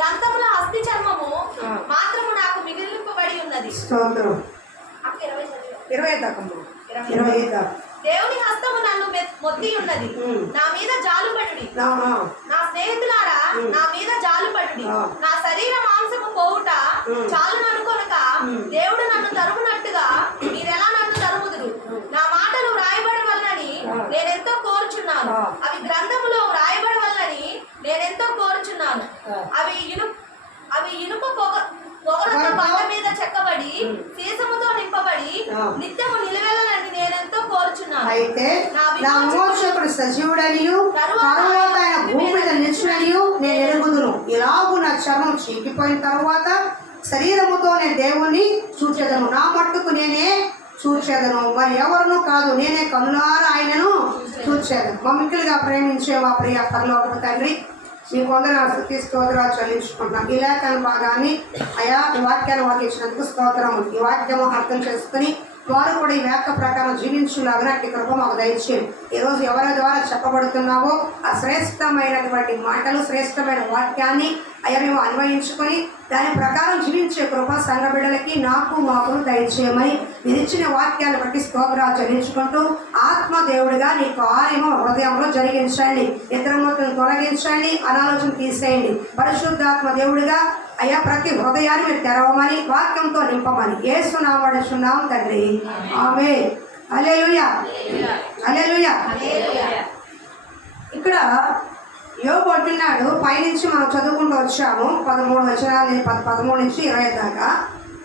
దంతముల అస్థి చర్మము మాత్రము నాకు మిగిలింపబడి ఉన్నది. దేవుని హస్తము నన్ను మొత్తి ఉన్నది. నా మీద జాలుపడుడి. నా స్నేహితులారా, నా మీద జాలుపడుడి. నా శరీర మాంసము పోవుట చాలుననుకొనక దేవుడు నన్ను తరుమునట్టుగా మీరెలా నన్ను తరుముదురు? నా మాటలు వ్రాయబడవలనని నేనెంతో కోరుచున్నాను. అవి గ్రంథములో వ్రాయబడవలనని నేనెంతో కోరుచున్నాను. అవి ఇనుప పొగలతో బండ మీద చెక్కబడి సీసముతో నింపబడి నిత్యము నిలవెళ్ళనని నేనెంతో కోరుచున్నాను. అయితే నా విమోచకుడు సజీవుడనియు తరువాత ఆయన భూమి మీద నిలిచుడనియు నేను ఎరుగుదును. ఇలాగూ నా చర్మం చీకిపోయిన తరువాత శరీరముతో నేను దేవుణ్ణి చూచెదను. నా మట్టుకు నేనే చూచెదను, మరి ఎవరును కాదు, నేనే కనులారా ఆయనను చూచెదను. మమ్మికలుగా ప్రేమించే మా ప్రియ పరలోకపు తండ్రి, మీ కొందరు స్తుతి స్తోత్రాలు చెల్లించుకుంటున్నాం. ఈ లేఖన భాగాన్ని అయా ఈ వాక్యాన్ని మాకు ఇచ్చినందుకు స్తోత్రము. ఈ వాక్యము అర్థం చేసుకుని వారు కూడా ఈ వాక్య ప్రకారం జీవించులాగా అట్టి కృప మాకు దయచేయండి. ఈరోజు ఎవరి ద్వారా చెప్పబడుతున్నావో ఆ శ్రేష్టమైనటువంటి మాటలు, శ్రేష్టమైన వాక్యాన్ని అయ్యా మేము అన్వయించుకొని దాని ప్రకారం జీవించే కృప సంఘ బిడ్డలకి నాకు మాకు దయచేయమని మీరు ఇచ్చిన వాక్యాన్ని బట్టి స్తోత్రాలు చెల్లించుకుంటూ ఆత్మదేవుడిగా నీ కార్యము హృదయంలో జరిగించండి. ఇతరమూర్తులను తొలగించండి, అనాలోచన తీసేయండి. పరిశుద్ధాత్మ దేవుడిగా అయ్యా ప్రతి హృదయాన్ని మీరు తెరవమని, వాక్యంతో నింపమని యేసు నామమున తండ్రి, ఆమేన్. హల్లెలూయా, హల్లెలూయా. ఇక్కడ యోబు అంటున్నాడు, పైనుంచి మనం చదువుకుంటూ వచ్చాము 13 వచనాలు, 13 నుంచి 20 దాకా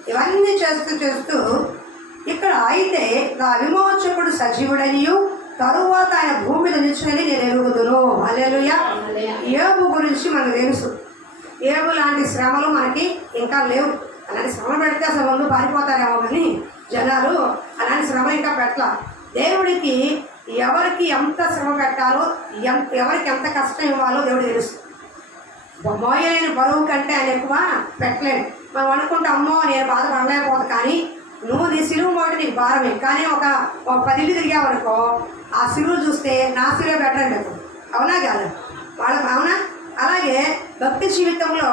ఇవన్నీ చేస్తూ ఇక్కడ అయితే నా విమోచకుడు సజీవుడనియు తరువాత ఆయన భూమి మీద నిలిచునని నేను ఎరుగుదును. హల్లెలూయా. యోబు గురించి మనకు తెలుసు. యోబు లాంటి శ్రమలు మనకి ఇంకా లేవు. అలాంటి శ్రమ పెడితే అసలు ముందు పారిపోతారేమో కానీ జనాలు అలాంటి శ్రమ ఇంకా పెట్టాల. దేవుడికి ఎవరికి ఎంత శ్రమ పెట్టాలో, ఎవరికి ఎంత కష్టం ఇవ్వాలో దేవుడు తెలుసు. మోయలేని బరువు కంటే ఆయన ఎక్కువ పెట్టలేడు. మనం అనుకుంటే అమ్మో నేను బాధపడలేకపోతా, కానీ నువ్వు నీ సిలువు మోటి నీకు భారమే. కానీ ఒక 10 ఇల్లు తిరిగావనుకో, ఆ సిలువు చూస్తే నా సిలువ బెటర్ లేదు. అవునా కాదు? అవునా? అలాగే భక్తి జీవితంలో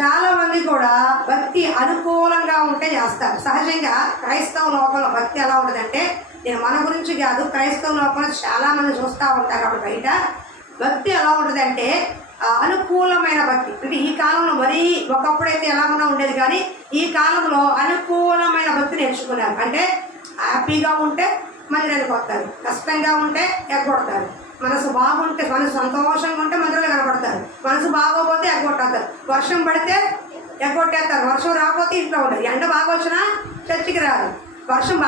చాలామంది కూడా భక్తి అనుకూలంగా ఉంటే చేస్తారు. సహజంగా క్రైస్తవ లోపల భక్తి ఎలా ఉంటుందంటే, నేను మన గురించి కాదు, క్రైస్తవ లోపల చాలామంది చూస్తూ ఉంటారు కాబట్టి బయట భక్తి ఎలా ఉంటుందంటే అనుకూలమైన భక్తి. అంటే ఈ కాలంలో మరీ ఒకప్పుడైతే ఎలాగున్నా ఉండేది, కానీ ఈ కాలంలో అనుకూలమైన భక్తి నేర్చుకున్నారు. అంటే హ్యాపీగా ఉంటే మందిరానికి వస్తారు, కష్టంగా ఉంటే ఎగ్గొడతారు. మనసు బాగుంటే, మనసు సంతోషంగా ఉంటే మందిరంలో కనపడతారు, మనసు బాగోపోతే ఎగ్గొట్టేస్తారు. వర్షం పడితే ఎగ్గొట్టేస్తారు, వర్షం రాకపోతే ఇంట్లో ఉండదు. ఎండ బాగా వచ్చినా చర్చికి రాదు, వర్షం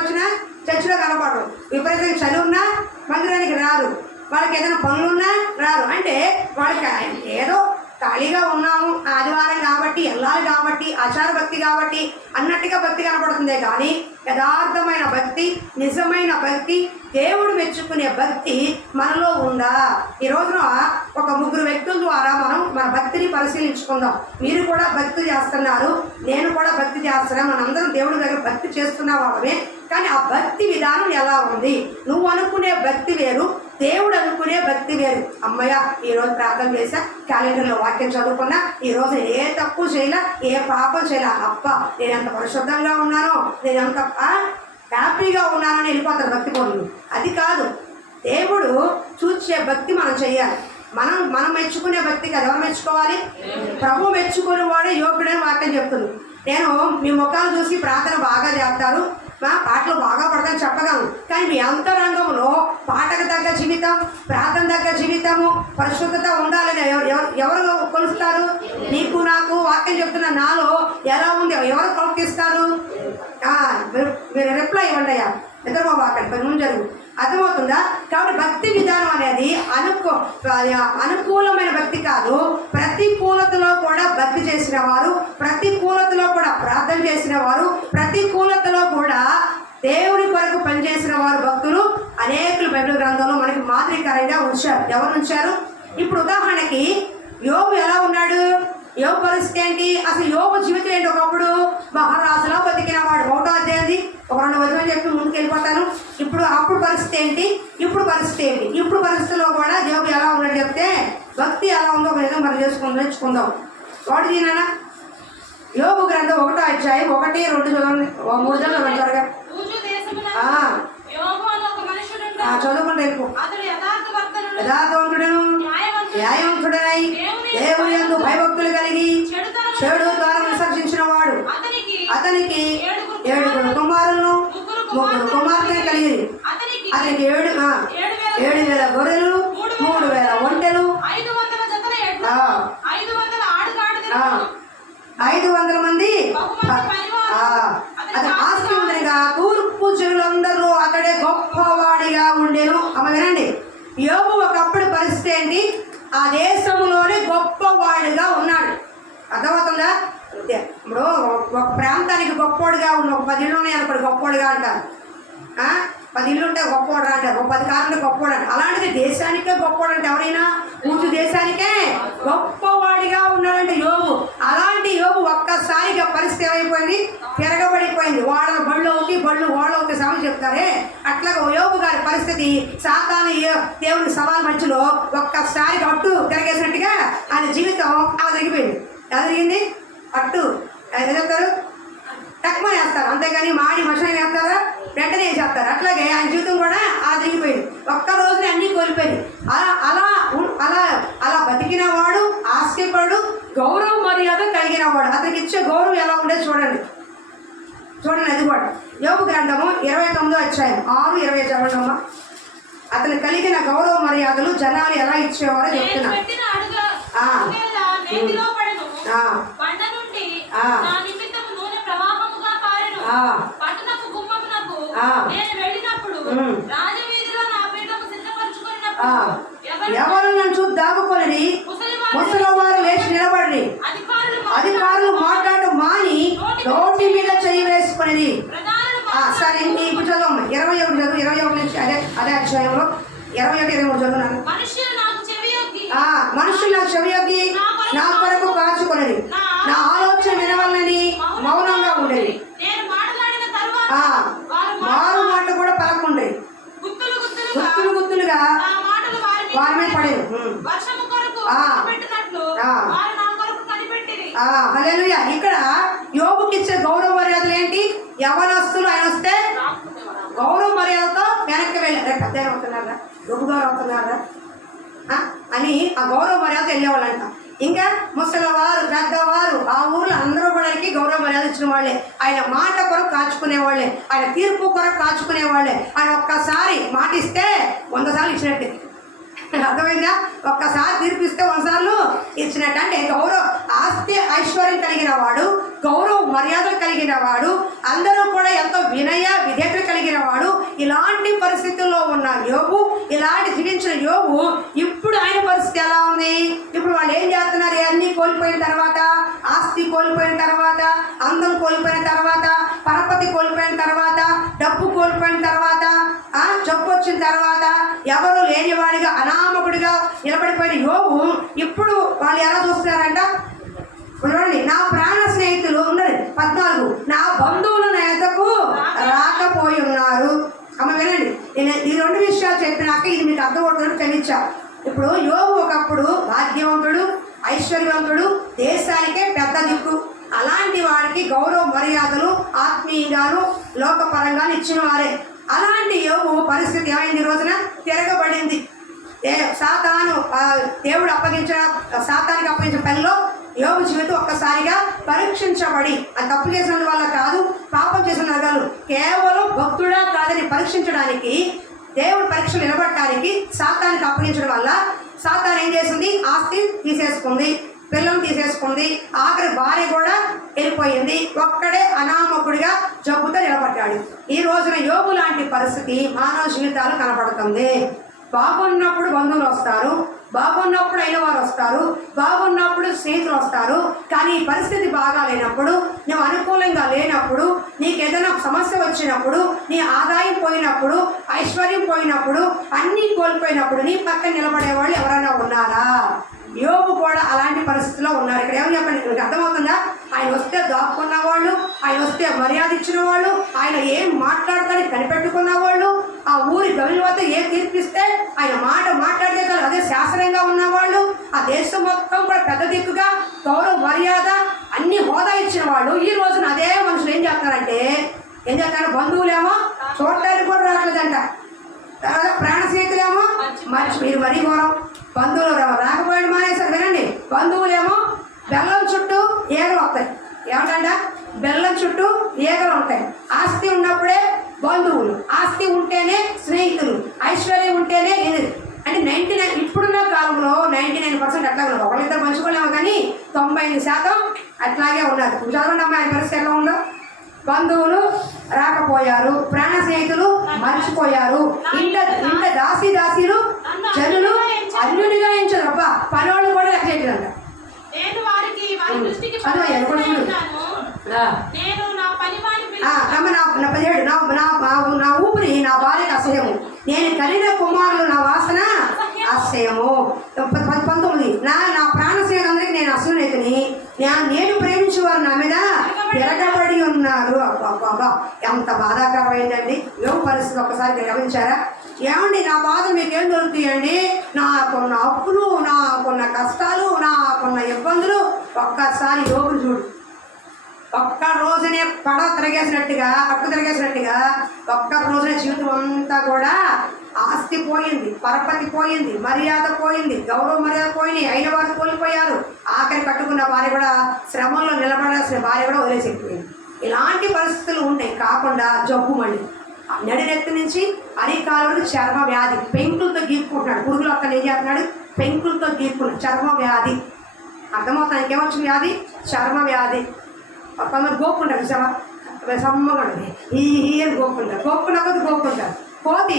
వచ్చినా చర్చిలో కనపడరు, విపరీతంగా చలి ఉన్నా మందిరానికి రారు, వాళ్ళకి ఏదైనా పనులున్నా రారు. అంటే వాళ్ళకి ఏదో ఖాళీగా ఉన్నాము, ఆదివారం కాబట్టి వెళ్ళాలి కాబట్టి ఆచార భక్తి కాబట్టి అన్నట్టుగా భక్తి కనపడుతుందే కానీ యథార్థమైన భక్తి, నిజమైన భక్తి, దేవుడు మెచ్చుకునే భక్తి మనలో ఉందా? ఈ రోజున ఒక 3 వ్యక్తుల ద్వారా మనం మన భక్తిని పరిశీలించుకుందాం. మీరు కూడా భక్తి చేస్తున్నారు, నేను కూడా భక్తి చేస్తున్నాను, మనందరం దేవుడి దగ్గర భక్తి చేస్తున్న వాళ్ళమే. కానీ ఆ భక్తి విధానం ఎలా ఉంది? నువ్వు అనుకునే భక్తి వేరు, దేవుడు అనుకునే భక్తి వేరు. అమ్మయ్య ఈరోజు ప్రార్థన చేశా, క్యాలెండర్లో వాక్యం చదువుకున్నా, ఈరోజు ఏ తప్పు చేయలే, ఏ పాపం చేయలే, అప్ప నేను ఎంత పరిశుద్ధంగా ఉన్నానో, నేను ఎంత హ్యాపీగా ఉన్నానని వెళ్ళిపోతారు భక్తి పనులు. అది కాదు, దేవుడు చూసే భక్తి మనం చెయ్యాలి. మనం మెచ్చుకునే భక్తి కదా. ఎవరు మెచ్చుకోవాలి? ప్రభు మెచ్చుకునే వాడే యోగ్యుడని వాక్యం చెప్తుంది. నేను మీ ముఖాలు చూసి ప్రార్థన బాగా చేస్తారు, పాటలు బాగా పడతాను చెప్పగలను, కానీ మీ అంతరంగంలో పాటకు తగ్గ జీవితం, ప్రార్థన తగ్గ జీవితము, పరిశుద్ధత ఉండాలని ఎవరు కొలుస్తారు? నీకు నాకు వాక్యం చెప్తున్న నాలో ఎలా ఉంది ఎవరు కొలికిస్తారు? మీరు రిప్లై ఇవ్వండి అయ్యా, నిద్రపోబాకండి, పని ముందు జరుగు. అర్థమవుతుందా? కాబట్టి భక్తి విధానం అనేది అనుకూలమైన భక్తి కాదు. ప్రతికూలతలో కూడా భక్తి చేసిన వారు, ప్రతికూలతలో కూడా ప్రార్థన చేసిన వారు, ప్రతికూలతలో కూడా దేవుడి కొరకు పనిచేసిన వారు భక్తులు అనేకులు బైబిల్ గ్రంథంలో మనకి మాదిరికరంగా ఉంచారు. ఎవరు ఉంచారు? ఇప్పుడు ఉదాహరణకి యోబు ఎలా ఉన్నాడు? యోబు పరిస్థితి ఏంటి? అసలు యోబు జీవితం ఏంటి? ఒకప్పుడు మహారాజులా బతికిన వాడు. 1వ అధ్యాయం ఒక 2 వచనాలు చెప్పి ముందుకు వెళ్ళిపోతాను. అప్పుడు పరిస్థితి ఏంటి, ఇప్పుడు పరిస్థితి ఏంటి? ఇప్పుడు పరిస్థితిలో కూడా యోబు ఎలా ఉన్నాడు చెప్తే, భక్తి ఎలా ఉందో ఏదో మనం నేర్చుకుందాం. వాడు దీనా యోబు గ్రంథం 1వ అధ్యాయం 1, 2 చదవండి, 3 చదవండి త్వరగా. చదువుకుంటే వెళ్ళిపో. యథార్థవంతుడను న్యాయవంతుడనై దేవుని యందు భయభక్తులు కలిగి చెడు దానం విసర్జించిన వాడు అతనికి 7 కుమారులను 3 కుమార్తెలు కలిగి అతనికి 7,000 గొర్రెలు 3,000 ఒంటెలు 500 మంది అతని ఆస్తి ఉందనిగా తూర్పు జనులందరూ అతడే గొప్పవాడిగా ఉండేను. అమ్మ వినండి, యోబు ఒకప్పుడు పరిస్థితి ఏంటి? ఆ దేశంలోనే గొప్పవాడిగా ఉన్నాడు. అర్థమవుతుందా? ఇప్పుడు ఒక ప్రాంతానికి గొప్పవాడిగా ఉన్న, ఒక 10 ఇళ్ళు ఉన్నాయి అనుకోండి, గొప్పవాడిగా అంటారు. 10 ఇళ్ళు ఉంటే గొప్పవాడు అంటారు, ఒక 10 కార్లు గొప్పవాడు అంటారు. అలాంటిది దేశానికే గొప్పవాడు అంటే ఎవరైనా పూర్తి దేశానికే గొప్పవాడిగా ఉన్నాడంటే యోబు. అలాంటి యోబు ఒక్కసారిగా పరిస్థితి ఏమైపోయింది? తిరగబడిపోయింది. వాడల బళ్ళు అవుతాయి, బళ్ళు వాళ్ళు అవుతాయి సమయం చెప్తారే, అట్లా యోబు గారి పరిస్థితి సాతాను దేవుని సవాల్ మధ్యలో ఒక్కసారిగా అట్టు తిరగేసినట్టుగా ఆయన జీవితం అలా జరిగిపోయింది. ఎలా జరిగింది? అట్టు ఏం చెప్తారు? టక్మని వేస్తారు, అంతేగాని మాడి మషాన్ని వేస్తారా వెంటనే వేసేస్తారు. అట్లాగే ఆయన జీవితం కూడా అలా దిగిపోయింది. ఒక్క రోజునే అన్నీ కోల్పోయింది. అలా అలా అలా అలా బతికిన వాడు, ఆస్తిపడు, గౌరవ మర్యాద కలిగిన వాడు. అతనికి ఇచ్చే గౌరవం ఎలా ఉండేది చూడండి. అది కూడా యోబు గ్రంథము 29వ అధ్యాయం 6-20 చదవడమ్మా. అతను కలిగిన గౌరవ మర్యాదలు జనాలు ఎలా ఇచ్చేవారో చెప్తున్నా. ఎవరు నన్ను చూసి దాగుకొని ముసలివారు లేచి నిలబడి అధికారులు మాట్లాడటం మాని నోటి మీద చెయ్యి వేసుకునేది. సరే ఇప్పుడు చదవమ్మ 21 చదువు, 21 నుంచి అదే అధ్యాయంలో 21-23 చదువున్నాను. మనుషులు నాకు చెవియొగ్గి నా కొరకు కాచుకునేది, నా ఆలోచన వినవల్లని మౌనంగా ఉండేది. మారు మాట కూడా పలకుండే, గుత్తులుగా వారి మీద పడేది. హల్లెలూయా. ఇక్కడ యోబుకి ఇచ్చే గౌరవ మర్యాదలు ఏంటి? యవనస్తులు ఆయన వస్తే గౌరవ మర్యాదతో వెనక్కి వెళ్ళారు. పెద్ద అవుతున్నారా, యోబు గారు అవుతున్నారా అని ఆ గౌరవ మర్యాద వెళ్ళేవాళ్ళంట. ఇంకా ముసలివారు, పెద్దవారు, ఆ ఊర్లో అందరూ కూడా గౌరవ మర్యాద ఇచ్చిన వాళ్ళే. ఆయన మాట కొరకు కాచుకునేవాళ్ళే, ఆయన తీర్పు కొరకు కాచుకునేవాళ్ళే. ఆయన ఒక్కసారి మాట ఇస్తే 100 సార్లు ఇచ్చినట్టే. అర్థమైందా? ఒక్కసారి తీర్పిస్తే 100 సార్లు ఇచ్చినట్టు. అంటే గౌరవ ఆస్తి ఐశ్వర్యం కలిగిన వాడు, గౌరవ మర్యాదలు కలిగిన వాడు, అందరూ కూడా ఎంతో వినయ విధేయతలు కలిగిన వాడు. ఇలాంటి పరిస్థితుల్లో ఉన్న యోబు, ఇలాంటి జీవించిన యోబు, ఇప్పుడు ఆయన పరిస్థితి ఎలా ఉంది? ఇప్పుడు వాళ్ళు ఏం చేస్తున్నారు? అన్నీ కోల్పోయిన తర్వాత, ఆస్తి కోల్పోయిన తర్వాత, అందం కోల్పోయిన తర్వాత, పరపతి కోల్పోయిన తర్వాత, డబ్బు కోల్పోయిన తర్వాత, జబ్బు వచ్చిన తర్వాత, ఎవరు లేనివాడిగా అనామకుడిగా నిలబడిపోయిన యోబు ఇప్పుడు వాళ్ళు ఎలా చూస్తున్నారంట? చూడండి, నా ప్రాణ స్నేహితులు ఉన్నది 14, నా బంధువులు నా యొద్దకు రాకపోయి ఉన్నారు. అమ్మ వినండి, నేను ఈ 2 విషయాలు చెప్పినాక ఇది మీకు అర్థమవుతుందని క్షమించా. ఇప్పుడు యోబు ఒకప్పుడు భాగ్యవంతుడు, ఐశ్వర్యవంతుడు, దేశానికే పెద్ద దిక్కు. అలాంటి వాడికి గౌరవ మర్యాదలు ఆత్మీయంగాను లోకపరంగాను ఇచ్చిన వారే. అలాంటి యోబు పరిస్థితి ఏమైంది? రోజున తిరగబడింది. సాతాను దేవుడు సాతానికి అప్పగించిన పనిలో యోబు జీవితం ఒక్కసారిగా పరీక్షించబడి, అది తప్పు చేసిన వల్ల కాదు, పాపం చేసిన వాళ్ళు కేవలం భక్తుడా కాదని పరీక్షించడానికి, దేవుడు పరీక్షలు నిలబడటానికి సాతానికి అప్పగించడం వల్ల సాతాను ఏం చేసింది? ఆస్తి తీసేసుకుంది, పిల్లలు తీసేసుకుంది, ఆఖరి భార్య కూడా వెళ్ళిపోయింది. ఒక్కడే అనామకుడిగా జబ్బుతో నిలబడ్డాడు. ఈ రోజున యోబు లాంటి పరిస్థితి మానవ జీవితాలు కనపడుతుంది. బాగున్నప్పుడు బంధువులు వస్తారు, బాగున్నప్పుడు అయిన వారు వస్తారు, బాగున్నప్పుడు స్నేహితులు వస్తారు. కానీ ఈ పరిస్థితి బాగా లేనప్పుడు, నువ్వు అనుకూలంగా లేనప్పుడు, నీకు ఏదైనా సమస్య వచ్చినప్పుడు, నీ ఆదాయం పోయినప్పుడు, ఐశ్వర్యం పోయినప్పుడు, అన్నీ కోల్పోయినప్పుడు నీ పక్కన నిలబడేవాళ్ళు ఎవరైనా ఉన్నారా? యోబు కూడా అలాంటి పరిస్థితిలో ఉన్నారు. ఇక్కడ ఏమని చెప్పండి, మీకు అర్థమవుతుందా? ఆయన వస్తే దాక్కున్న వాళ్ళు, ఆయన వస్తే మర్యాద ఇచ్చిన వాళ్ళు, ఆయన ఏం మాట్లాడతాడని కనిపెట్టుకున్న వాళ్ళు, ఆ ఊరి గవిలవత ఏ తీర్పిస్తే ఆయన మాట మాట్లాడితే చాలు అదే శాస్త్రంగా ఉన్నవాళ్ళు, ఆ దేశం మొత్తం కూడా పెద్ద దిక్కుగా గౌరవ మర్యాద అన్ని హోదా ఇచ్చిన వాళ్ళు ఈ రోజున అదే మనుషులు ఏం చేస్తున్నారు, బంధువులేమో చూడటానికి కూడా రావట్లేదంట. తర్వాత ప్రాణ స్నేహితులేమో మీరు మరీ ఘోరం, బంధువులు రాకపోయాడు మానేసారు. వినండి, బంధువులేమో బెల్లం చుట్టూ ఈగలు వస్తాయి. ఏమిటంట, బెల్లం చుట్టూ ఈగలు ఉంటాయి. ఆస్తి ఉన్నప్పుడే బంధువులు, ఆస్తి ఉంటేనే స్నేహితులు, ఐశ్వర్యం ఉంటేనే ఎదురు. అంటే 99 ఇప్పుడున్న కాలంలో 99% అట్లాగే ఉన్నారు. ఒకరిద్దరు మంచుకోలేము కానీ 95% అట్లాగే ఉన్నారు. చదవండి అమ్మాయి పరిస్థితి ఎలా ఉందో. బంధువులు రాకపోయారు, ప్రాణ స్నేహితులు మర్చిపోయారు, ఇంట దాసీలు జనులు అన్యునిగా ఎంచారు. అబ్బా పనోళ్ళు కూడా లెక్క చేయడంట. నా ఊపిరి నా భార్యకు అసహ్యము, నేను కలిగిన కుమారులు నా వాసన అసహ్యము. 19 నా ప్రాణ స్నేహితులందరికీ నేను అసహ్యుని, నేను ప్రేమించేవారు నా మీద తిరగబడి ఉన్నారు. అబ్బా ఎంత బాధాకరమైందండి. యోగ పరిస్థితి ఒక్కసారి గమనించారా? ఏమండి నా బాధ మీకేం దొరుకుతాయండి? నాకున్న అప్పులు, నాకున్న కష్టాలు, నాకున్న ఇబ్బందులు ఒక్కసారి యోగులు చూడు. ఒక్క రోజునే పడవ తిరగేసినట్టుగా ఒక్క రోజునే జీవితం అంతా కూడా ఆస్తి పోయింది, పరపతి పోయింది, మర్యాద పోయింది, గౌరవ మర్యాద పోయినాయి, అయిన వారు కోల్పోయారు. ఆఖరి కట్టుకున్న భార్య కూడా, శ్రమంలో నిలబడాల్సిన భార్య కూడా వదిలేసిపోయింది. ఇలాంటి పరిస్థితులు ఉంటాయి. కాకుండా జబ్బు మళ్ళీ నడినెత్తి నుంచి అరికాల వరకు చర్మ వ్యాధి, పెంకులతో గీక్కుంటున్నాడు. పురుగులు అక్కడ ఏం చేస్తున్నాడు, పెంకులతో గీక్కున్నాడు. చర్మ వ్యాధి అర్థమవుతానికి ఏమొచ్చు వ్యాధి, చర్మ వ్యాధి. కొందరు గోక్కుంటారు, సమ్మగా ఈ గోక్కుంటారు. కోతి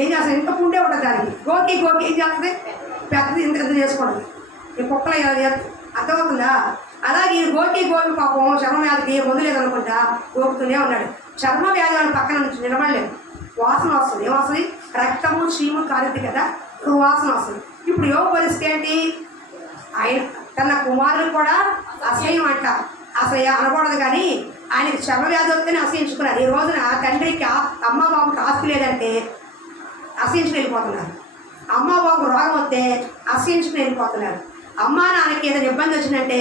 ఏం చేస్తుంది, ఇంత పుండే ఉంటుంది దానికి. గోకి ఏం చేస్తుంది, పెద్దది ఇంత చేసుకోండి. ఈ కుక్కలు అర్థమవుతుందా? అలాగే ఈ గోకి పాపం చర్మ వ్యాధికి మందు లేదనుకుంటా గోకుతూనే ఉన్నాడు. చర్మ వ్యాధి వాళ్ళ పక్కన నుంచి నిలబడలేదు. వాసన వస్తుంది. ఏమొస్తుంది, రక్తము చీము కారుద్ది కదా, వాసన వస్తుంది. ఇప్పుడు యోగ పరిస్థితి ఏంటి, ఆయన తన కుమారులు కూడా అసహ్యం అంట. అసహ్య అనకూడదు కానీ ఆయనకి చర్మ వ్యాధి వస్తేనే అసహించుకున్నారు. ఈ రోజున తండ్రికి అమ్మ బాబుకి ఆస్తి లేదంటే అసహించుకుని వెళ్ళిపోతున్నారు. అమ్మ బాబు రోగం వస్తే అసహించుకుని వెళ్ళిపోతున్నారు. అమ్మ నాన్నకి ఏదైనా ఇబ్బంది వచ్చిందంటే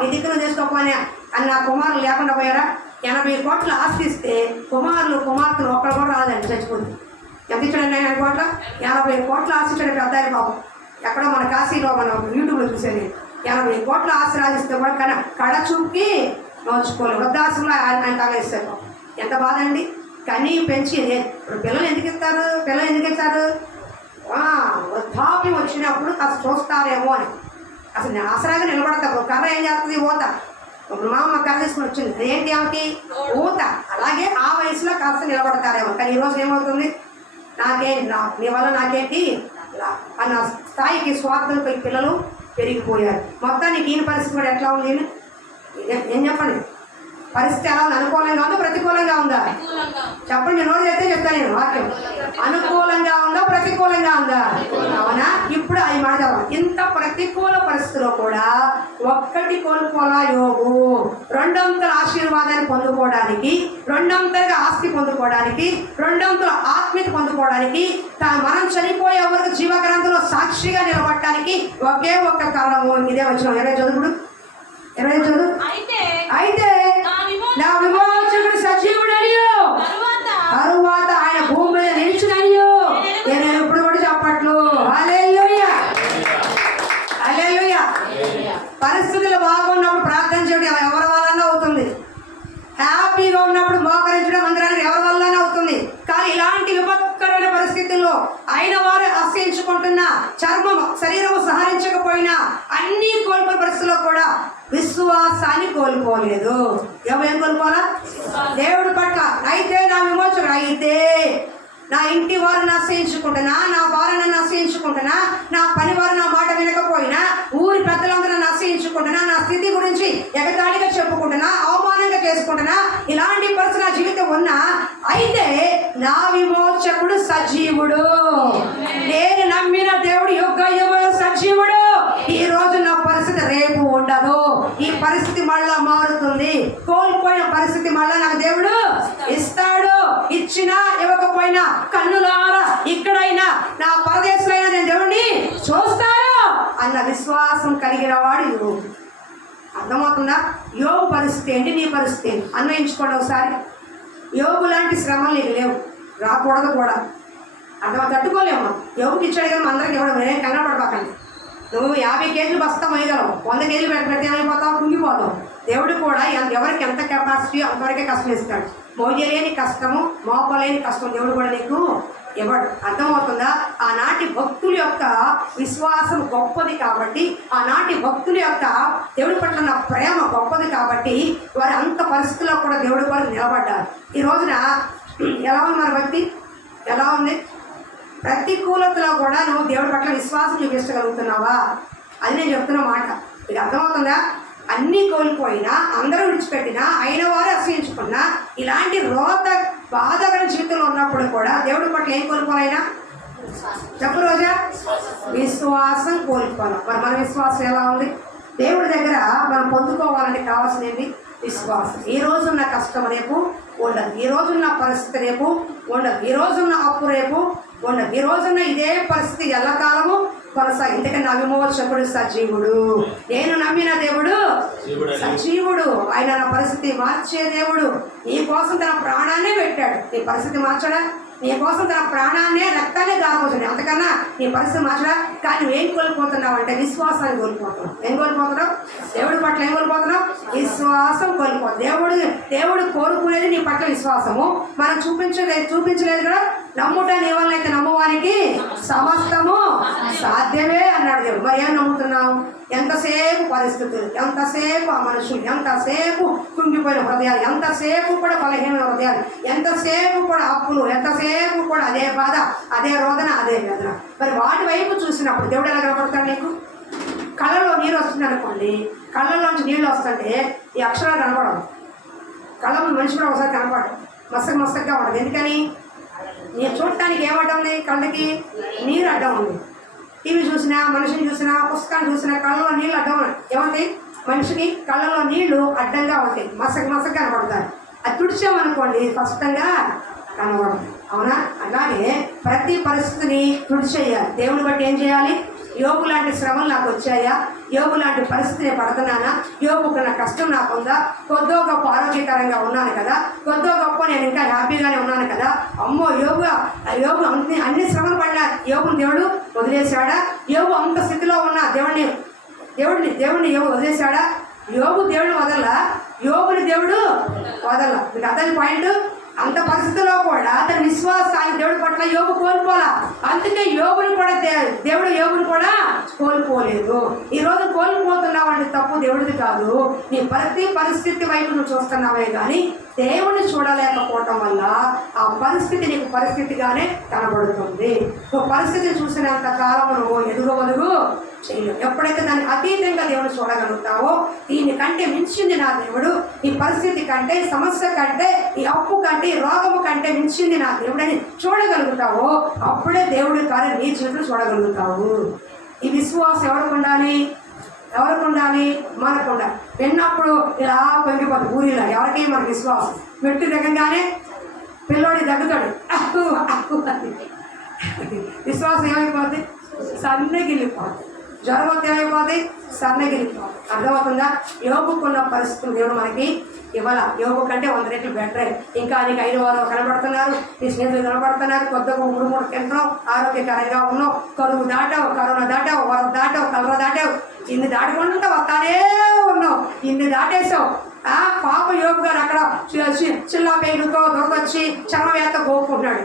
నీ దిక్కున చేసుకోకపోయినా అన్న కుమారులు లేకుండా పోయారా? 80 కోట్ల ఆస్తి ఇస్తే కుమారులు కుమార్తెలు ఒక్కరు కూడా రాదండి, చచ్చిపోతుంది. ఎంత ఇచ్చాడండి 80 కోట్ల? 80 కోట్ల ఆస్తి ఇచ్చాడు పెద్ద ఆయన బాబు. ఎక్కడో మన కాశీలో మనం యూట్యూబ్లో చూసేది 80 కోట్ల ఆస్తి రాజిస్తే కూడా కడ చూపుకి నోచుకోలేదు. వృద్ధాశ్రమంలో ఆయన తాగేస్తారు. ఎంత బాధ అండి. కనీ పెంచి ఇప్పుడు పిల్లలు ఎందుకు ఇస్తారు, వృద్ధాప్యం వచ్చినప్పుడు కాస్త చూస్తారేమో అని. అసలు ఆసరాగా నిలబడతారు. కర్ర ఏం చేస్తుంది, ఊత. ఇప్పుడు మా అమ్మ కర్ర తీసుకుని వచ్చింది, ఏంటి ఆమెకి ఊత. అలాగే ఆ వయసులో కాస్త నిలబడతారేమో. కానీ ఈరోజు ఏమవుతుంది, నీ వల్ల నాకేంటి అన్న స్థాయికి స్వార్థంపై పిల్లలు పెరిగిపోయారు. మొత్తానికి ఈయన పరిస్థితి కూడా ఎట్లా ఉంది ఏం చెప్పండి? పరిస్థితి ఎలా ఉంది? అనుకూలంగా ఉందా, ప్రతికూలంగా ఉందా? చెప్పండి. నోరు చెప్తే చెప్తాను నేను వాక్యం. అనుకూలంగా ఉందా, ప్రతికూలంగా ఉందా? అవునా? ఇప్పుడు అవి మాట చదవాలి. ఇంత ప్రతికూల పరిస్థితిలో కూడా ఒక్కటి కోల్పోలా యోగు. 2 ఆశీర్వాదాన్ని పొందుకోవడానికి, 2 ఆస్తి పొందుకోవడానికి, 2 ఆత్మీయత పొందుకోవడానికి, మనం చనిపోయే వరకు జీవగ్రంథంలో సాక్షిగా నిలబడటానికి ఒకే ఒక్క కారణము. ఇదే వచ్చిన 20 చదువుడు 20 చదువు. అయితే నా విమోచకుడు సజీవుడనియో, తరువాత ఆయన భూమి మీద నిలిచిననియో నేను ఎప్పుడు కూడా చెప్పట్లు. హల్లెలూయా, హల్లెలూయా. పరిస్థితులు బాగున్నప్పుడు ప్రార్థన చేయడం ఎవరి వల్లనే అవుతుంది. హ్యాపీగా ఉన్నప్పుడు మోకరించడం మందిరానికి ఎవరి వల్లనే అవుతుంది. కానీ ఇలాంటి విపత్కరమైన పరిస్థితుల్లో అయిన వారు అసహించుకుంటున్న చర్మం శరీరము సహరించకపోయినా అన్ని కోల్పోయిన పరిస్థితుల్లో కూడా విశ్వాసాన్ని కోల్పోలేదు. ఎవరేం కోల్పోవాలా? దేవుడి పట్ల. అయితే నా విమోచకుడు, అయితే నా ఇంటి వారిని ఆశ్రయించుకుంటున్నా, నా భార్యను ఆశ్రయించుకుంటున్నా, నా పని వారు నా మాట వినకపోయినా, ఊరి పెద్దలందరూ నన్ను ఆశ్రయించుకుంటున్నా, నా స్థితి గురించి ఎగతాళిగా చెప్పుకుంటున్నా, అవమానంగా చేసుకుంటున్నా, ఇలాంటి పరిస్థితి నా జీవితం ఉన్నా, అయితే నా విమోచకుడు సజీవుడు. నేను నమ్మిన దేవుడు యుగ సజీవుడు. ఈ రోజు నా పరిస్థితి రేపు ఉండదు. ఈ పరిస్థితి మళ్ళా మారుతుంది. కోల్పోయిన పరిస్థితి మళ్ళా నాకు దేవుడు ఇస్తాడు. ఇచ్చినా ఇవ్వకపోయినా కన్నులారా ఇక్కడైనా నా పరదేశంలో నేను దేవుడిని చూస్తాను అన్న విశ్వాసం కలిగిన వాడు యోగు. అర్థమవుతుందా? యోగు పరిస్థితి ఏంటి, నీ పరిస్థితి ఏంటి అన్వయించుకోండి ఒకసారి. యోగు లాంటి శ్రమలు నీకు లేవు, రాకూడదు కూడా. అర్థం తట్టుకోలేము. యోగుకి ఇచ్చాడు కదా అందరికి ఇవ్వడం, నేనే కంగారు పడబాకండి. నువ్వు 50 కేజీలు బస్తా మోయగలవు, 100 కేజీలు పెడితే ఏమైపోతావు, కుంగిపోతావు. దేవుడు కూడా ఎవరికి ఎంత కెపాసిటీ అంతవరకే కష్టం ఇస్తాడు. మోయలేని కష్టము, మోపలేని కష్టం దేవుడు కూడా నీకు ఇవ్వడు. అర్థమవుతుందా? ఆనాటి భక్తుల యొక్క విశ్వాసం గొప్పది కాబట్టి, ఆనాటి భక్తుల యొక్క దేవుడి పట్ల ఉన్న ప్రేమ గొప్పది కాబట్టి వారి అంత పరిస్థితుల్లో కూడా దేవుడి కొరకు నిలబడ్డారు. ఈ రోజున ఎలా ఉంది మన భక్తి, ఎలా ఉంది? ప్రతికూలతలో కూడా నువ్వు దేవుడి పట్ల విశ్వాసం చూపించగలుగుతున్నావా? అది నేను చెప్తున్న మాట. ఇది అర్థమవుతుందా? అన్నీ కోల్పోయినా, అందరూ విడిచిపెట్టినా, అయిన వారు అసహించుకున్నా, ఇలాంటి బాధకర జీవితంలో ఉన్నప్పుడు కూడా దేవుడి పట్ల ఏం కోల్పోయినా చెప్పు రోజా? విశ్వాసం కోల్పోవాలి. మరి మన విశ్వాసం ఎలా ఉంది? దేవుడి దగ్గర మనం పొందుకోవాలని కావాల్సినది విశ్వాసం. ఈ రోజున్న కష్టం రేపు ఉండదు, ఈ రోజున్న పరిస్థితి రేపు ఉండదు, ఈ రోజున్న అప్పు రేపు ఉండదు, ఈ రోజున్న ఇదే పరిస్థితి ఎల్లకాలము కొనసాగి. ఎందుకంటే నా విమోచకుడు సజీవుడు, నేను నమ్మిన దేవుడు సజీవుడు. ఆయన నా పరిస్థితి మార్చే దేవుడు. నీ కోసం తన ప్రాణాన్నే పెట్టాడు. నీ పరిస్థితి మార్చడా? నీ కోసం తన ప్రాణాన్నే, రక్తాన్నే దారిపోతుంది. అంతకన్నా నీ పరిస్థితి మార్చడా? కానీ నువ్వేం కోల్పోతున్నావు అంటే విశ్వాసాన్ని కోల్పోతున్నావు. ఏం కోల్పోతున్నావు? దేవుడి పట్ల ఏం కోల్పోతున్నావు? విశ్వాసం కోల్పోతున్నావు. దేవుడు కోరుకునేది నీ పట్ల విశ్వాసము. మనం చూపించలేదు కదా. నమ్ముట నీ వల్ల అయితే నమ్మువానికి సమస్తము సాధ్యమే అన్నాడు దేవుడు. మరి ఏం నమ్ముతున్నావు? ఎంతసేపు పరిస్థితులు, ఎంతసేపు ఆ మనుషులు, ఎంతసేపు కుంగిపోయిన హృదయాలు, ఎంతసేపు కూడా బలహీన హృదయాలు, ఎంతసేపు కూడా అప్పులు, ఎంతసేపు కూడా అదే బాధ, అదే రోదన, అదే వేదన. మరి వాటి వైపు చూసినప్పుడు దేవుడు ఎలా కనపడతాడు నీకు? కళ్ళలో నీరు వస్తుంది అనుకోండి, కళ్ళలోంచి నీళ్ళు వస్తుంటే ఈ అక్షరాలు కనపడవు. కళ్ళ మనిషి కూడా ఒకసారి కనపడదు, మస్తగా ఉండదు. ఎందుకని? నేను చూడటానికి ఏమడ్డం ఉంది? కళ్ళకి నీరు అడ్డం ఉంది. టీవీ చూసినా, మనిషిని చూసినా, పుస్తకాన్ని చూసినా కళ్ళలో నీళ్ళు అడ్డం ఏమంటాయి? మనిషికి కళ్ళలో నీళ్లు అడ్డంగా ఉంటాయి, మసక కనపడతారు. అది తుడిచామనుకోండి స్పష్టంగా కనబడదు. అవునా? అలాగే ప్రతి పరిస్థితిని తుడిచేయాలి. దేవుని బట్టి ఏం చేయాలి? యోగు లాంటి శ్రమలు నాకు వచ్చాయా? యోగు లాంటి పరిస్థితిని పడుతున్నానా? యోగుకున్న కష్టం నాకుందా? కొద్దో గొప్ప ఆరోగ్యకరంగా ఉన్నాను కదా, కొద్దో గొప్ప నేను ఇంకా హ్యాపీగానే ఉన్నాను కదా. అమ్మో యోగు అన్ని శ్రమలు పడినా యోగుని దేవుడు వదిలేశాడా? యోగు అంత స్థితిలో ఉన్న దేవుడిని యోగు వదిలేశాడా? యోగు దేవుడిని వదల, యోగుని దేవుడు వదల. మీకు అదే పాయింట్. అంత పరిస్థితుల్లో కూడా తన విశ్వాసాన్ని దేవుడి పట్ల యోగు కోల్పోలా. అందుకే దేవుడు యోగుని కూడా కోల్పోలేదు. ఈరోజు కోల్పోతున్నావు అంటే తప్పు దేవుడిది కాదు, నీ ప్రతి పరిస్థితి వైపు నువ్వు చూస్తున్నావే కానీ దేవుడిని చూడలేకపోవటం వల్ల ఆ పరిస్థితి నీకు పరిస్థితిగానే కనబడుతుంది. నువ్వు పరిస్థితిని చూసినంత కాలం నువ్వు ఎదుగవలుగు చేయలేవు. ఎప్పుడైతే దాన్ని అతీతంగా దేవుడు చూడగలుగుతావో, దీనికంటే మించింది నా దేవుడు, ఈ పరిస్థితి కంటే, ఈ సమస్య కంటే, ఈ అప్పు కంటే, ఈ రోగము కంటే మించింది నా దేవుడని చూడగలుగుతావో అప్పుడే దేవుడి కార్యం నీ చేతులు చూడగలుగుతావు. ఈ విశ్వాసం ఎవరికి ఉండాలి? మనకు ఉండాలి. విన్నప్పుడు ఇలా పొంగిపోతుంది ఊరిలో. ఎవరికి? మన విశ్వాసం. మెట్టు దిగంగానే పిల్లోడి దగ్గుతాడు, విశ్వాసం ఏమైపోతుంది? సన్నగిల్లిపోతుంది. జ్వరం వస్తే ఏమైపోతుంది? సన్నగిల్లిపోతుంది. అర్థమవుతుందా? యోగుకున్న పరిస్థితులు దేవుడు మనకి ఇవాళ యోగు కంటే 100 రెట్లు బెటర్. ఇంకా నీకు 5 వారు కనబడుతున్నారు, నీ స్నేహితులు కనబడుతున్నారు, కొద్దిగా 3 తింటావు, ఆరోగ్యకరంగా ఉన్నావు, కరువు దాటావు, కరోనా దాటావు, వరద దాటావు, కలవ దాటావు, ఇన్ని దాటుకుంటూ వస్తానే ఉన్నావు, ఇన్ని దాటేసావు. పాప యోగు గారు అక్కడ చిల్లా పేరుతో దొరకొచ్చి చర్మవేత్త గోపుకుంటున్నాడు.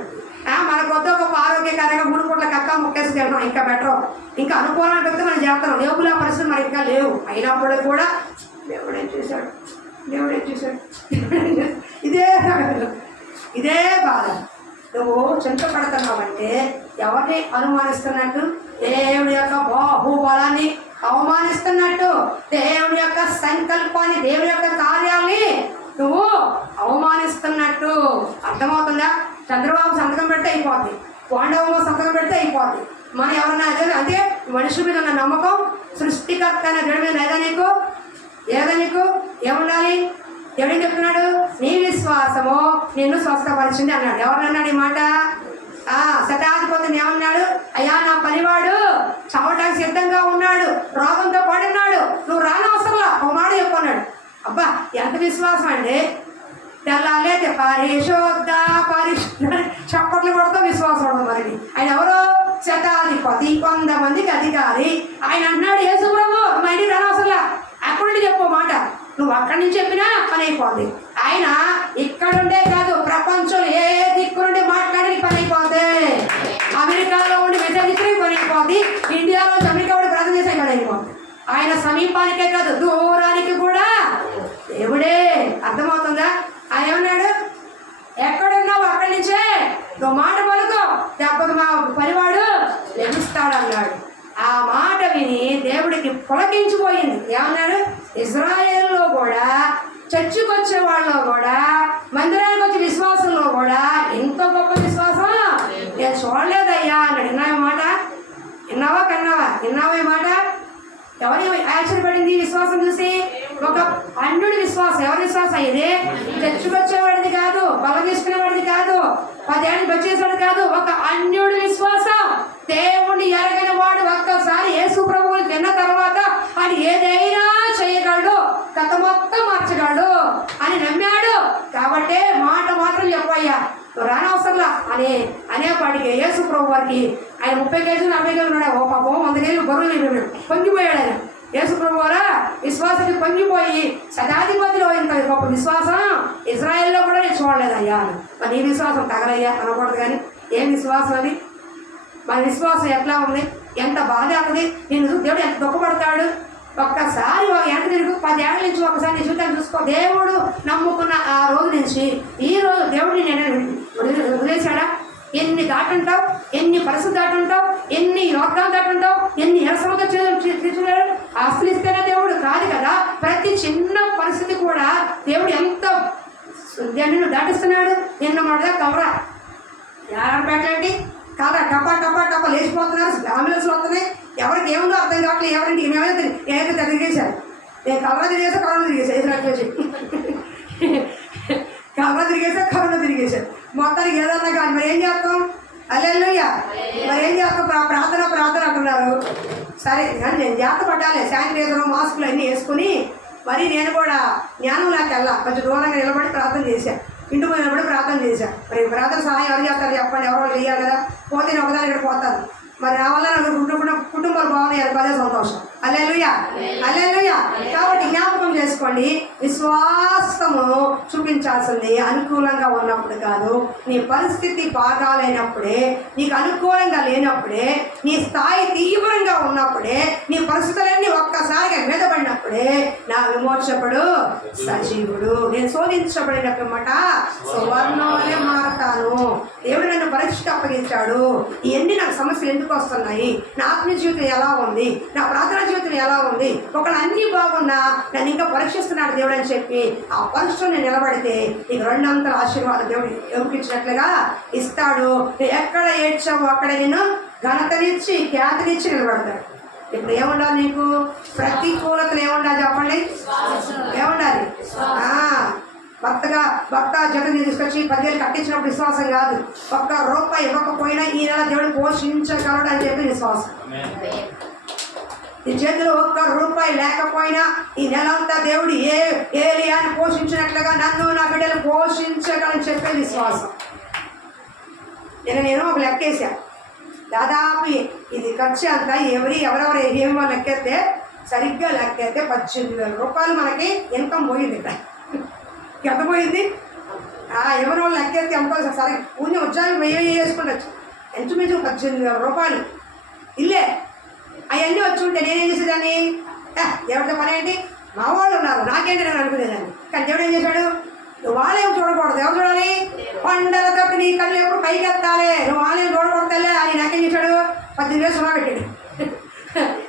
మనకు వద్ద ఒక ఆరోగ్యకరంగా 3 పూట్ల కక్క ముక్కేసి తింటాం, ఇంకా బెటర్. ఇంకా అనుకూలంగా పెడితే మనం చేస్తాం. యోగుల పరిస్థితి మనకి ఇంకా లేవు. అయినప్పుడు కూడా దేవుడేం చేశాడు ఇదే బాధ. నువ్వు చింతపడుతున్నావంటే ఎవరిని అనుమానిస్తున్నట్టు? దేవుడి యొక్క బాహుబలాన్ని అవమానిస్తున్నట్టు, దేవుడి యొక్క సంకల్పాన్ని, దేవుడి యొక్క కార్యాన్ని నువ్వు అవమానిస్తున్నట్టు. అర్థమవుతుందా? చంద్రబాబు సంతకం పెడితే అయిపోద్ది, పాండవ సంతకం పెడితే అయిపోద్ది. మనం ఎవరన్నా అదే మనిషి మీద ఉన్న నమ్మకం సృష్టికర్త అనే దేవుడి మీద ఏదా నీకు ఏముండాలి? ఎవడేం చెప్తున్నాడు? నీ విశ్వాసము నిన్ను స్వస్థపరిచింది అన్నాడు. ఎవరినన్నాడు ఈ మాట? శతాధిపతిని ఏమన్నాడు? అయ్యా నా పనివాడు చవటానికి సిద్ధంగా ఉన్నాడు, రోగంతో పడున్నాడు, నువ్వు రానవసరంలా ఒక మాట చెప్పన్నాడు. అబ్బా ఎంత విశ్వాసం అండి! తెల్లాలేదు పరిశోధ చప్పట్లు కొడుతూ విశ్వాసం ఉండదు మనకి. ఆయన ఎవరో శతాధిపతి, 100 మందికి అధికారి. ఆయన అన్నాడు యేసు ప్రభు మా ఇంటికి రానవసరంలా, అక్కడి నుండి చెప్పు మాట, నువ్వు అక్కడి నుంచి చెప్పినా పని అయిపోద్ది. ఆయన ఇక్కడుండే కాదు, ప్రపంచంలో ఏ దిక్కు నుండి మాట్లాడి పని అయిపోద్ది. అమెరికాలో ఉండి మెసేజ్ పని అయిపోద్ది, ఇండియాలో అమెరికా ఉండి ప్రార్థన చేసే పని అయిపోద్ది. ఆయన సమీపానికే కాదు దూరానికి కూడా దేవుడే. అర్థమవుతుందా? ఆయన ఏమన్నాడు? ఎక్కడున్నావు అక్కడి నుంచే నువ్వు మాట పలుకో, దెబ్బకు మా పనివాడు లభిస్తాడు అన్నాడు. ఆ మాట విని దేవుడికి పులకించిపోయింది. ఏమన్నాడు? ఇజ్రాయేల్లో కూడా, చర్చికి వచ్చే వాళ్ళలో కూడా, మందిరానికి వచ్చే విశ్వాసంలో కూడా ఎంత గొప్ప విశ్వాసం నేను చూడలేదయ్యా అన్నాడు. విన్నావా మాట? విన్నావా కన్నావా? విన్నావా ఈ మాట? ఎవరి ఆశ్చర్యపడింది విశ్వాసం చూసి? ఒక అన్యుడి విశ్వాసం. ఎవరి విశ్వాసం ఇది? చర్చికి వచ్చేవాడిది కాదు, బలం తీసుకునేవాడిది కాదు, 10 ఏళ్ళు వచ్చేసాడు కాదు, ఒక అన్యుడి విశ్వాసం. దేవుణ్ణి ఎరగని వాడు ఒక్కసారి యేసు ప్రభువుని తిన్న తర్వాత ఆయన ఏదైనా చేయగలడు, కథ మొత్తం మార్చగలడు అని నమ్మాడు. కాబట్టి మాట మాత్రం చెప్పయ్యా, రానవసరంలా అనేపాటికి యేసు ప్రభు వారికి ఆయన 30 కేజీలు 40 కేజీలు ఉన్నాడు. ఓ పాపం 100 కేజీలు బరువులు పొంగిపోయాడు ఆయన. యేసు ప్రభు వారా విశ్వాసానికి పొంగిపోయి శతాధిపతిలో ఇంత గొప్ప విశ్వాసం ఇజ్రాయెల్లో కూడా నేను చూడలేదయ్యా. మరి నీ విశ్వాసం తగలయ్యా అనకూడదు కానీ ఏం విశ్వాసం అది? మన విశ్వాసం ఎట్లా ఉంది? ఎంత బాధ అవుతుంది? నేను దేవుడు ఎంత దుఃఖపడతాడు? ఒక్కసారి వెనక తిరుగు, 10 ఏళ్ళ నుంచి ఒకసారి నీ జీవితాన్ని చూసుకో. దేవుడు నమ్ముకున్న ఆ రోజు నుంచి ఈ రోజు దేవుడిని నేను వదిలేశాడా? ఎన్ని దాటుంటావు, ఎన్ని పరిస్థితులు దాటుంటావు, ఎన్ని యోగాలు దాటుంటావు, ఎన్ని ఎరసముగా తీసుకున్నాడు. ఆస్తులు ఇస్తేనే దేవుడు కాదు కదా. ప్రతి చిన్న పరిస్థితి కూడా దేవుడు ఎంత నిన్ను దాటిస్తున్నాడు. నిన్న మొదట కవరా పెట్టండి కాదా, టపా టపా టపా లేచిపోతున్నారు, అంబులెన్స్ వస్తున్నాయి. ఎవరికి ఏముందో అర్థం కావట్లేదు. ఎవరికి ఏమైతే తిరిగేశారు. నేను కవరా తిరిగేసా, కరోనా తిరిగేసా, ఎదురు కరోనా తిరిగేశారు. మొత్తానికి ఏదన్నా కానీ మరి ఏం చేస్తాం? హల్లెలూయా. మరి ఏం చేస్తాం? ప్రార్థన అంటున్నారు. సరే కానీ నేను జాగ్రత్త పడ్డాలి, శానిటైజర్ మాస్కులు అన్నీ వేసుకుని. మరి నేను కూడా జ్ఞానం లేక వెళ్ళా, కొంచెం దూరంగా నిలబడి ప్రార్థన చేశాను. ఇంటి ముందు నిలబడి ప్రార్థన చేశాను. మరి ప్రార్థన సహాయం ఎవరు చేస్తారు చెప్పండి? ఎవరో చేయాలి కదా. పోతే నేను ఒకదాని ఇక్కడ పోతాను. మరి నా వల్ల నాకు కుటుంబాలు బాగున్నాయి, అదే సంతోషం. హల్లెలూయా, హల్లెలూయా. కాబట్టి జ్ఞాపకం చేసుకోండి, విశ్వాసము చూపించాల్సింది అనుకూలంగా ఉన్నప్పుడు కాదు. నీ పరిస్థితి బాగాలేనప్పుడే, నీకు అనుకూలంగా లేనప్పుడే, నీ స్థాయి తీవ్రంగా ఉన్నప్పుడే, నీ పరిస్థితులన్నీ ఒక్కసారిగా మీద పడినప్పుడే నా విమోచకుడు సజీవుడు, నేను శోధించబడినప్పుడు మాట సువర్ణంలోనే మారతాను. దేవుడు నన్ను పరీక్షకు అప్పగించాడు. ఇవన్నీ నాకు సమస్యలు ఎందుకు వస్తున్నాయి? నా ఆత్మీయ జీవితం ఎలా ఉంది? నా ప్రార్థన జీవితం ఎలా ఉంది? ఒకళ్ళు అన్నీ బాగున్నా నన్ను ఇంకా పరీక్షిస్తున్నాడు దేవుడు అని చెప్పి ఆ పరీక్షలో నేను నిలబడితే నీకు 2 అంతల ఆశీర్వాదం దేవుడు ఎవరికిచ్చినట్లుగా ఇస్తాడు. ఎక్కడ ఏడ్చావు అక్కడ నేను ఘనతనిచ్చి ఖ్యాతినిచ్చి నిలబడతాడు. ఇప్పుడు ఏముండాలి నీకు? ప్రతికూలతలు ఏముండాలి చెప్పండి? ఏముండాలి? భర్త జగన్ తీసుకొచ్చి 10 ఏళ్ళు కట్టించినప్పుడు విశ్వాసం కాదు. ₹1 ఇవ్వకపోయినా ఈ నెల దేవుడు పోషించగలడు అని చెప్పి విశ్వాసం. నీ చేతిలో ₹1 లేకపోయినా ఈ నెల అంతా దేవుడు ఏలియాని పోషించినట్లుగా నన్ను నా బిడ్డలు పోషించగలని చెప్పే విశ్వాసం. నేను ఒక లెక్కేసా. దాదాపు ఇది ఖర్చు అంతా ఎవరెవరు ఏమో లెక్కేస్తే సరిగ్గా లెక్కేస్తే ₹18,000 మనకి ఇన్కమ్ పోయింది. ఇక్కడ ఎంత పోయింది? ఎవరి వాళ్ళు లెక్కేస్తే ఎంత సరే పుణ్యం ఉద్యోగం వేసుకుంటచ్చు. ఇంచుమించు ₹18,000 ఇల్లే. అవన్నీ వచ్చి ఉంటే నేనేం చేసేదాన్ని? ఎవరితో పని ఏంటి? మా వాళ్ళు ఉన్నారు, నాకేంటి నేను అనుకునేదాన్ని. కానీ దేవుడు ఏం చేశాడు? నువ్వు వాళ్ళేం చూడకూడదు. ఎవరు చూడాలి? కొండల తప్పి నీ కళ్ళు ఎప్పుడు పైకి ఎత్తాలి, నువ్వు వాళ్ళేం చూడకూడదులే అని నాకేం చేశాడు? 18,000 సున్నా పెట్టాడు.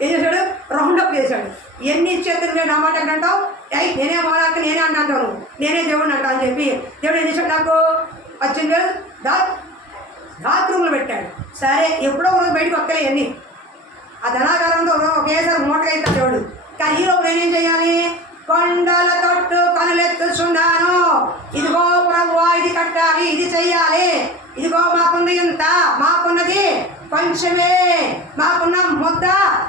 ఏం చేశాడు? రౌండప్ చేశాడు. ఎన్ని ఇచ్చేద్దరు నేను నా మాట అంటావు? నేనే మాలాక నేనే అంటాను, నేనే దేవుడిని అంటా అని చెప్పి దేవుడు ఏం చేశాడు? నాకు 18,000 బాత్రూమ్లో పెట్టాడు. సరే ఎప్పుడో రోజు బయటకు వస్తలే అన్నీ ఆ ధనాగారంతో ఒకేసారి మూటగా అవుతాడు దేవుడు. కానీ ఈలోపు నేనేం చేయాలి? కొండల తట్టు కనులెత్తుచున్నాను, ఇదిగో ప్రభువా ఇది కట్టాలి, ఇది చెయ్యాలి, ఇదిగో మాకున్నది ఇంత, మాకున్నది కొంచెమే, మాకున్న ముద్ద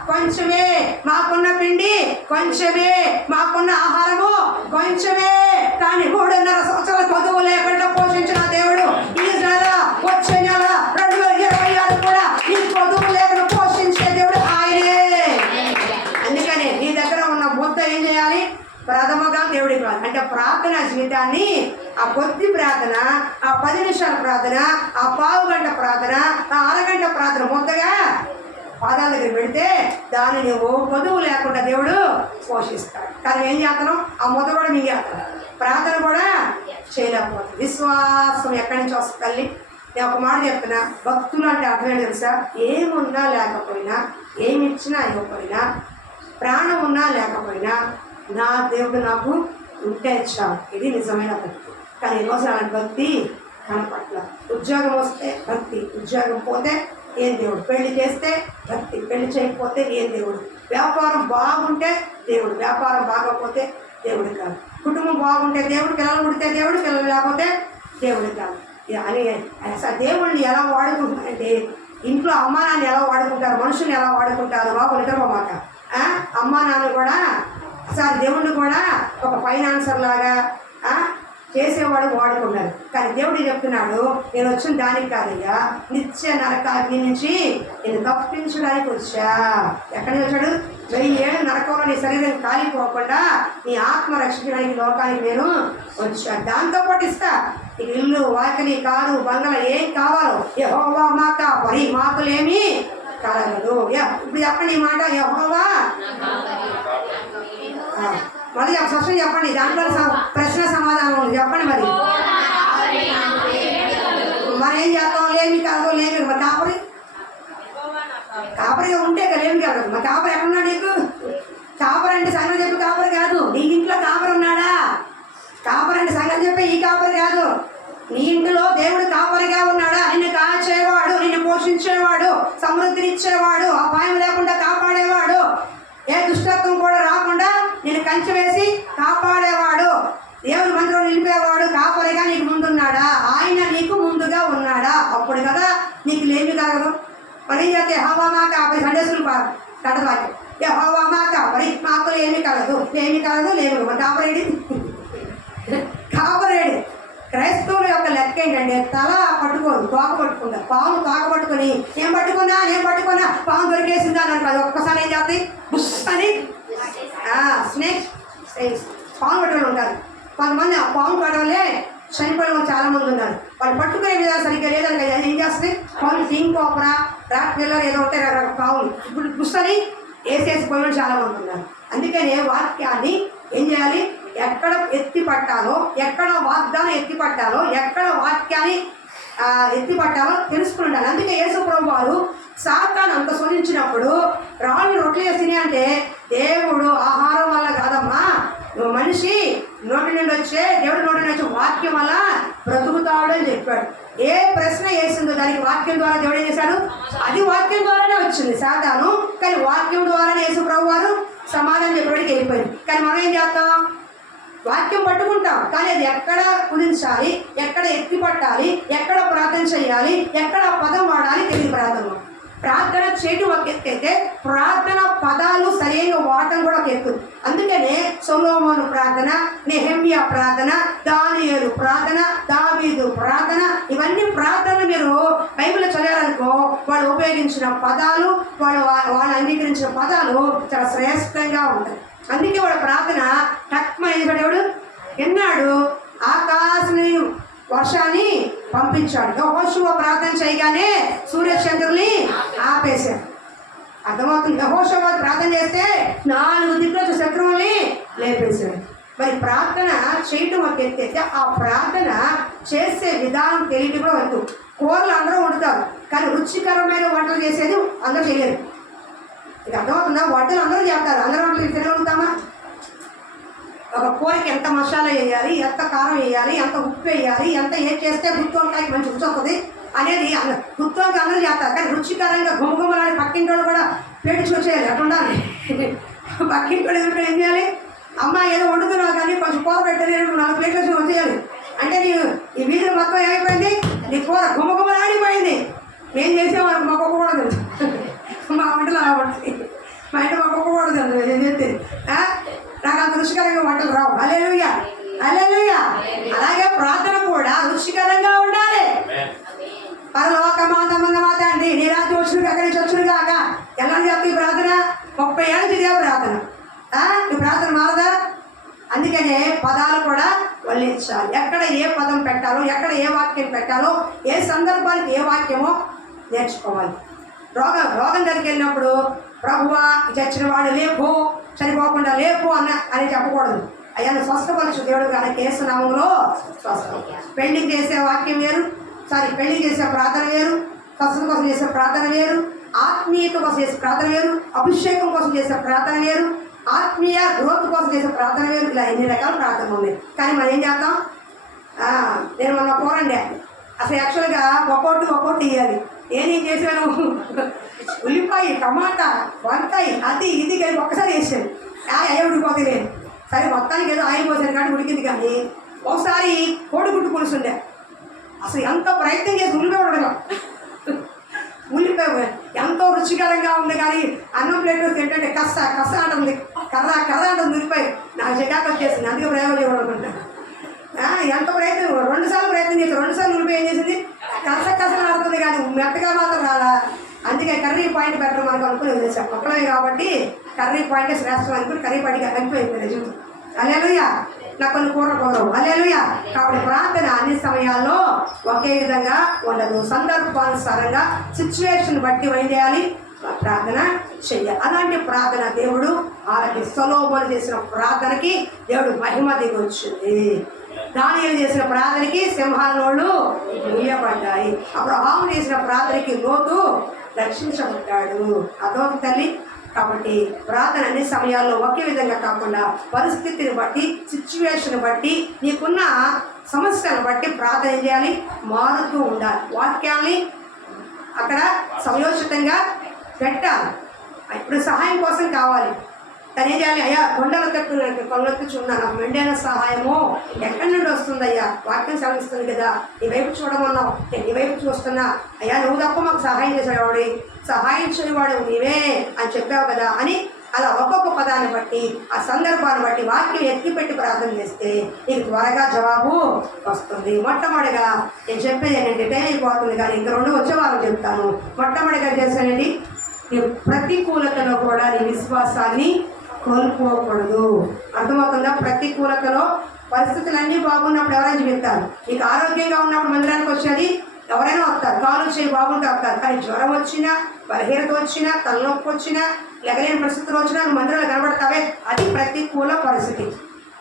కొంచెమే, మాకున్న పిండి కొంచెమే, మాకున్న ఆహారము కొంచెమే. కానీ 3.5 సంవత్సరాల చదువు లేకుండా పోషించిన దేవుడు ఈ నెల, వచ్చే నెల 2026 కూడా ఈ చదువు లేకుండా పోషించే దేవుడు ఆయనే. అందుకని నీ దగ్గర ఉన్న ముద్ద ఏం చేయాలి? ప్రథమగా దేవుడికి ఇవ్వాలి. అంటే ప్రార్థన జీవితాన్ని, ఆ కొద్ది ప్రార్థన, ఆ 10 నిమిషాల ప్రార్థన, ఆ పావు గంట ప్రార్థన, ఆ అరగంట ప్రార్థన ముద్దగా పాదాల దగ్గర పెడితే దాన్ని నువ్వు పొదువు లేకుండా దేవుడు పోషిస్తాడు. కానీ ఏం చేస్తున్నాం? ఆ ముద్ద కూడా మింగేస్తాం, ప్రార్థన కూడా చేయలేకపోతుంది. విశ్వాసం ఎక్కడి నుంచి వస్తుంది తల్లి? నేను ఒక మాట చెప్తున్నా, భక్తులు అంటే అర్థమే తెలుసా? ఏమున్నా లేకపోయినా, ఏమి ఇచ్చినా ఇవ్వకపోయినా, ప్రాణం ఉన్నా లేకపోయినా, నా దేవుడు నాకు ఉంటే చాలు. ఇది నిజమైన భక్తి. కానీ ఈరోజు అలాంటి భక్తి కనపట్ల. ఉద్యోగం వస్తే భక్తి, ఉద్యోగం పోతే ఏం దేవుడు, పెళ్లి చేస్తే భక్తి, పెళ్లి చేయకపోతే ఏం దేవుడు, వ్యాపారం బాగుంటే దేవుడు, వ్యాపారం బాగోకపోతే దేవుడు కాదు, కుటుంబం బాగుంటే దేవుడు, పిల్లలు పుడితే దేవుడు, పిల్లలు లేకపోతే దేవుడు కాదు అని. అసలు దేవుడిని ఎలా వాడుకుంటారంటే, ఇంట్లో అమ్మా నాన్న ఎలా వాడుకుంటారు, మనుషులు ఎలా వాడుకుంటారు బాబు నిద్రపోమాక. అమ్మా నాన్న కూడా సార్ దేవుణ్ణి కూడా ఒక ఫైనాన్సర్ లాగా చేసేవాడు వాడుకున్నారు. కానీ దేవుడు చెప్తున్నాడు, నేను వచ్చిన దానికి కాదయ్యా, నిత్య నరకాగ్ని నుంచి నేను తప్పించడానికి వచ్చా. ఎక్కడికి వచ్చాడు? 1000 ఏళ్ళు నరకంలో నీ శరీరం కాలిపోకుండా నీ ఆత్మ రక్షించడానికి లోకానికి నేను వచ్చా. దాంతోపాటు ఇస్తా నీకు ఇల్లు, వాకిలి, కారు, బంగళ ఏం కావాలో. యెహోవా మా కాపరి, మాకులేమి కలగదు. ఇప్పుడు చెప్పండి ఈ మాట, యెహోవా. మళ్ళీ స్పష్టం చెప్పండి, దాంట్లో ప్రశ్న సమాధానం ఉంది, చెప్పండి. మరి ఏం చేస్తాం? లేమి కాదు, లేమి. మరి కాపరిగా ఉంటే లేమి కాదు. మరి కాపరి ఎక్కడున్నా నీకు? కాపరి అంటే సంగతి చెప్పి కాపరి కాదు, నీ ఇంట్లో కాపరి ఉన్నాడా? కాపరి అంటే సంగతి చెప్పి ఈ కాపరి కాదు, నీ ఇంట్లో దేవుడు కాపరిగా ఉన్నాడా? నిన్ను కాచేవాడు, నిన్ను పోషించేవాడు, సమృద్ధినిచ్చేవాడు, అపాయం లేకుండా కాపాడేవాడు, ఏ దుష్టత్వం కూడా రాకుండా నేను కంచె వేసి కాపాడేవాడు, దేవుని మందిరం నిలిపేవాడు కాపరిగా నీకు ముందున్నాడా? ఆయన నీకు ముందుగా ఉన్నాడా? అప్పుడు కదా నీకు లేమి కలగదు. మరి చేస్తే యెహోవా మా కాపరి, సండే స్కూల్ కడవాకి, యెహోవా మా కాపరి, మాకు లేమి కలదు, లేమి కలదు, లేమి. మరి కాపరేడి? కాపరేడి. క్రైస్తవుల యొక్క లెక్క ఏంటంటే, తల పట్టుకోదు, తోక పట్టుకుంటారు. పాము తోక పట్టుకొని నేను పట్టుకున్నా పాము దొరికేసిందా అని అనుకోదు. ఒక్కసారి ఏం చేస్తాయి? బుష్ అని స్నేక్ పాము పట్టుకొని ఉంటారు. కొంతమంది ఆ పాము పడవలే చనిపోయిన వాళ్ళు చాలామంది ఉన్నారు. వాళ్ళు పట్టుకునే విధానం సరిగ్గా లేదని ఏం చేస్తుంది? పాము టీంగ్ కోపరా, రాక్ పిల్లలు ఏదో ఉంటాయి రకరకాల పాములు, ఇప్పుడు బుష్ అని వేసేసి పోయిన వాళ్ళు చాలామంది ఉన్నారు. అందుకనే వాక్యాన్ని ఏం చేయాలి? ఎక్కడ ఎత్తి పట్టాలో, ఎక్కడ వాగ్దానం ఎత్తి పట్టాలో, ఎక్కడ వాక్యాన్ని ఎత్తి పట్టాలో తెలుసుకుని ఉండాలి. అందుకే యేసు ప్రభువు వారు సాతాను అంత శోధించినప్పుడు రాళ్ళు రొట్టెలు వేసినాయి అంటే, దేవుడు ఆహారం వల్ల కాదమ్మా, నువ్వు మనిషి నోటి నుండి వచ్చే, దేవుడి నోటి నుండి వచ్చే వాక్యం వల్ల బ్రతుకుతాడు అని చెప్పాడు. ఏ ప్రశ్న వేసిందో దానికి వాక్యం ద్వారా దేవుడు ఏం చేశాడు? అది వాక్యం ద్వారానే వచ్చింది సాతాను. కానీ వాక్యం ద్వారానే యేసు ప్రభువు వారు సమాధానం చెప్పడానికి వెళ్ళిపోయింది. కానీ మనం ఏం చేస్తాం? వాక్యం పట్టుకుంటాం, కానీ అది ఎక్కడ కుదించాలి, ఎక్కడ ఎత్తి పట్టాలి, ఎక్కడ ప్రార్థన చేయాలి, ఎక్కడ పదం వాడాలి తెలియదు. ప్రార్థన చేయడం ఒక ఎత్తు అయితే, ప్రార్థన పదాలు సరైన వాడటం కూడా ఒక ఎత్తు. అందుకనే సొలొమోను ప్రార్థన, నెహెమ్యా ప్రార్థన, దానియేలు ప్రార్థన, దావీదు ప్రార్థన, ఇవన్నీ ప్రార్థనలు మీరు బైబిల్లో చదివారనుకో, వాళ్ళు ఉపయోగించిన పదాలు, వాళ్ళు అంగీకరించిన పదాలు చాలా శ్రేష్టంగా ఉంటాయి. అందుకే వాడు ప్రార్థన టక్మని దేవుడు ఎన్నాడు? ఆకాశని వర్షాన్ని పంపించాడు. యెహోషువ ప్రార్థన చేయగానే సూర్యచంద్రుల్ని ఆపేశాడు. అర్థమవుతుంది? యెహోషువ ప్రార్థన చేస్తే 4 దిక్కుల శత్రువుల్ని లేపేశాడు. మరి ప్రార్థన చేయటం ఒక ఎత్తైతే, ఆ ప్రార్థన చేసే విధానం తెలియదు కూడా వద్దు. కూరలు అందరూ వండుతారు, కానీ రుచికరమైన వంటలు చేసేది అందరూ చేయలేరు. ఇది అర్థమవుతుందా? వంటలు అందరూ చేస్తారు, అందరూ వంటలు తినగలుగుతామా? ఒక కూరకి ఎంత మసాలా వేయాలి, ఎంత కారం వేయాలి, ఎంత ఉప్పు వేయాలి, ఎంత ఏం చేస్తే గుత్తి వంకాయకి మంచి రుచి వస్తుంది అనేది గుత్తి వంకాయ అందరూ చేస్తారు. కానీ రుచికరంగా గుమగుమలాడి పక్కింటోళ్ళు కూడా పేటు చూసేయాలి, అట్లా ఉండాలి. పక్కింటోళ్ళు ఏం చేయాలి? అమ్మ ఏదో వండుతున్నావు కానీ కొంచెం కూర పెట్టలేదు, 4 ప్లేట్లు వచ్చేయాలి అంటే నేను ఈ వీధిలో మొత్తం ఏమైపోయింది, నీ కూర గుమ్మగుమ్మలాడిపోయింది. ఏం చేసామని మా కుక్క కూడా తెలుసు, మా వంటలు అలా ఉంటాయి. మా ఇంట్లో మా కుక్క కూడా తెలుసు ఏం చేస్తే. నాకు అంత రుచికరంగా వంటలు రావు. హల్లెలూయా, హల్లెలూయా. అలాగే ప్రార్థన కూడా రుచికరంగా ఉండాలి. పరలోక మాత మంద మాత అండి, నీ రాత్రి వచ్చిన అక్కడి నుంచి వచ్చిన కాక ఎలా చెప్తే ఈ ప్రార్థన 30 ఏళ్ళ నుంచి ఇదే ప్రార్థన. ఈ ప్రార్థన మారదా? అందుకనే పదాలు కూడా వల్లించాలి. ఎక్కడ ఏ పదం పెట్టాలో, ఎక్కడ ఏ వాక్యం పెట్టాలో, ఏ సందర్భానికి ఏ వాక్యమో నేర్చుకోవాలి. రోగం దగ్గరికి వెళ్ళినప్పుడు ప్రభువా చచ్చిన వాడు లేపు, చనిపోకుండా లేపు అని చెప్పకూడదు. అయ్యా స్వస్థపరచు దేవుడు కానీ కేసునామంలో స్వస్థం. పెళ్లి చేసే వాక్యం వేరు, పెళ్లి చేసే ప్రార్థన వేరు, స్వస్థత కోసం చేసే ప్రార్థన వేరు, ఆత్మీయత కోసం చేసే ప్రార్థన వేరు, అభిషేకం కోసం చేసే ప్రార్థన వేరు, ఆత్మీయ గ్రోత్ కోసం చేసే ప్రార్థన వేరు. ఇలా ఎన్ని రకాల ప్రార్థనలు ఉన్నాయి. కానీ మనం ఏం చేస్తాం? నేను మొన్న పోరండి, అసలు యాక్చువల్గా ఒక్కొక్కటి ఇవ్వాలి. నేనేం చేశాను, ఉల్లిపాయ, టమాటా, వంకాయ, అది ఇది కలిపి ఒక్కసారి వేసాను. అయ్యే ఉడిపోతుంది లేదు. సరే మొత్తానికి ఏదో ఆయిల్ పోసాను కానీ ఉడికింది. కానీ ఒకసారి కోడిగుడ్డు పులుసు ఉండే, అసలు ఎంత ప్రయత్నం చేసి ఉల్లిపాయ ఎంతో రుచికరంగా ఉంది. కానీ అన్నం ప్లేట్లో తింటే కస్స అంటుంది, కర్ర అంటుంది ఉల్లిపాయ. నాకు చికాకు వచ్చేసింది. అందుకే ప్రయోగం అనుకుంటాను. ఎంత ప్రయత్నం, 2 సార్లు ప్రయత్నం చేసి 2 సార్లు ఉల్లిపాయ ఏం చేసింది, కస ఆడుతుంది కానీ మెత్తగా మాత్రం రాలా. అందుకే కర్రీ పాయింట్ బెటర్ మనకు అనుకుని వదిలేసాం. ఒక్కడే కాబట్టి కర్రీ పాయింటే శ్రేష్టం అనుకుని కర్రీ పాయింట్కి అనిపోయింది జీవితం. హల్లెలూయా. నాకు కొన్ని కూరలు కొనవు. హల్లెలూయా. కాబట్టి ప్రార్థన అన్ని సమయాల్లో ఒకే విధంగా ఉండదు. సందర్భానుసారంగా సిచ్యువేషన్ బట్టి ఏం చేయాలి, ప్రార్థన చెయ్యాలి. అలాంటి ప్రార్థన దేవుడు ఆలకి సొలొమోను చేసిన ప్రార్థనకి దేవుడు మహిమ దిగొచ్చింది. దానియేలు చేసిన ప్రార్థనకి సింహాల నోళ్ళు మూయబడ్డాయి. అబ్రహాము చేసిన ప్రార్థనకి లోతు రక్షించబడ్డాడు. అదో తల్లి. కాబట్టి ప్రార్థన అన్ని సమయాల్లో ఒకే విధంగా కాకుండా పరిస్థితిని బట్టి, సిచ్యువేషన్ బట్టి, నీకున్న సమస్యలను బట్టి ప్రార్థన చేయాలి, మారుతూ ఉండాలి. వాక్యాన్ని అక్కడ సమయోచితంగా పెట్టాలి. ఇప్పుడు సహాయం కోసం కావాలి, తను ఏం చేయాలి, అయ్యా కొండలెత్తుచున్నా నాకు మెండైన సహాయము ఎక్కడి నుండి వస్తుందయ్యా, వాక్యం సెలవిస్తుంది కదా, నీ వైపు చూడమన్నావు, నేను నీ వైపు చూస్తున్నా, అయ్యా నువ్వు తప్ప మాకు సహాయం చేసేవాడి, సహాయం చేయవాడు నీవే అని చెప్పావు కదా అని అలా ఒక్కొక్క పదాన్ని బట్టి, ఆ సందర్భాన్ని బట్టి వాక్యం ఎత్తిపెట్టి ప్రార్థన చేస్తే నీకు త్వరగా జవాబు వస్తుంది. మొట్టమొదటిగా నేను చెప్పేది ఏంటంటే టైం అయిపోతుంది కానీ ఇంకా 2 వచ్చే వారం చెప్తాను. మొట్టమొదటిగా చేశానండి, నీ ప్రతికూలతలో కూడా నీ విశ్వాసాన్ని కోల్పోకూడదు. అర్థమవుతుందా? ప్రతికూలతలో పరిస్థితులన్నీ బాగున్నప్పుడు ఎవరైనా చెప్తారు. నీకు ఆరోగ్యంగా ఉన్నప్పుడు మందిరానికి వచ్చేది ఎవరైనా వస్తారు, కాలు చేయి బాగుంటే వస్తారు. కానీ జ్వరం వచ్చినా, బలహీనత వచ్చినా, తలనొప్పి వచ్చినా, లెగలేని పరిస్థితులు వచ్చినా నువ్వు మందిరాలు కనబడతావే, అది ప్రతికూల పరిస్థితి.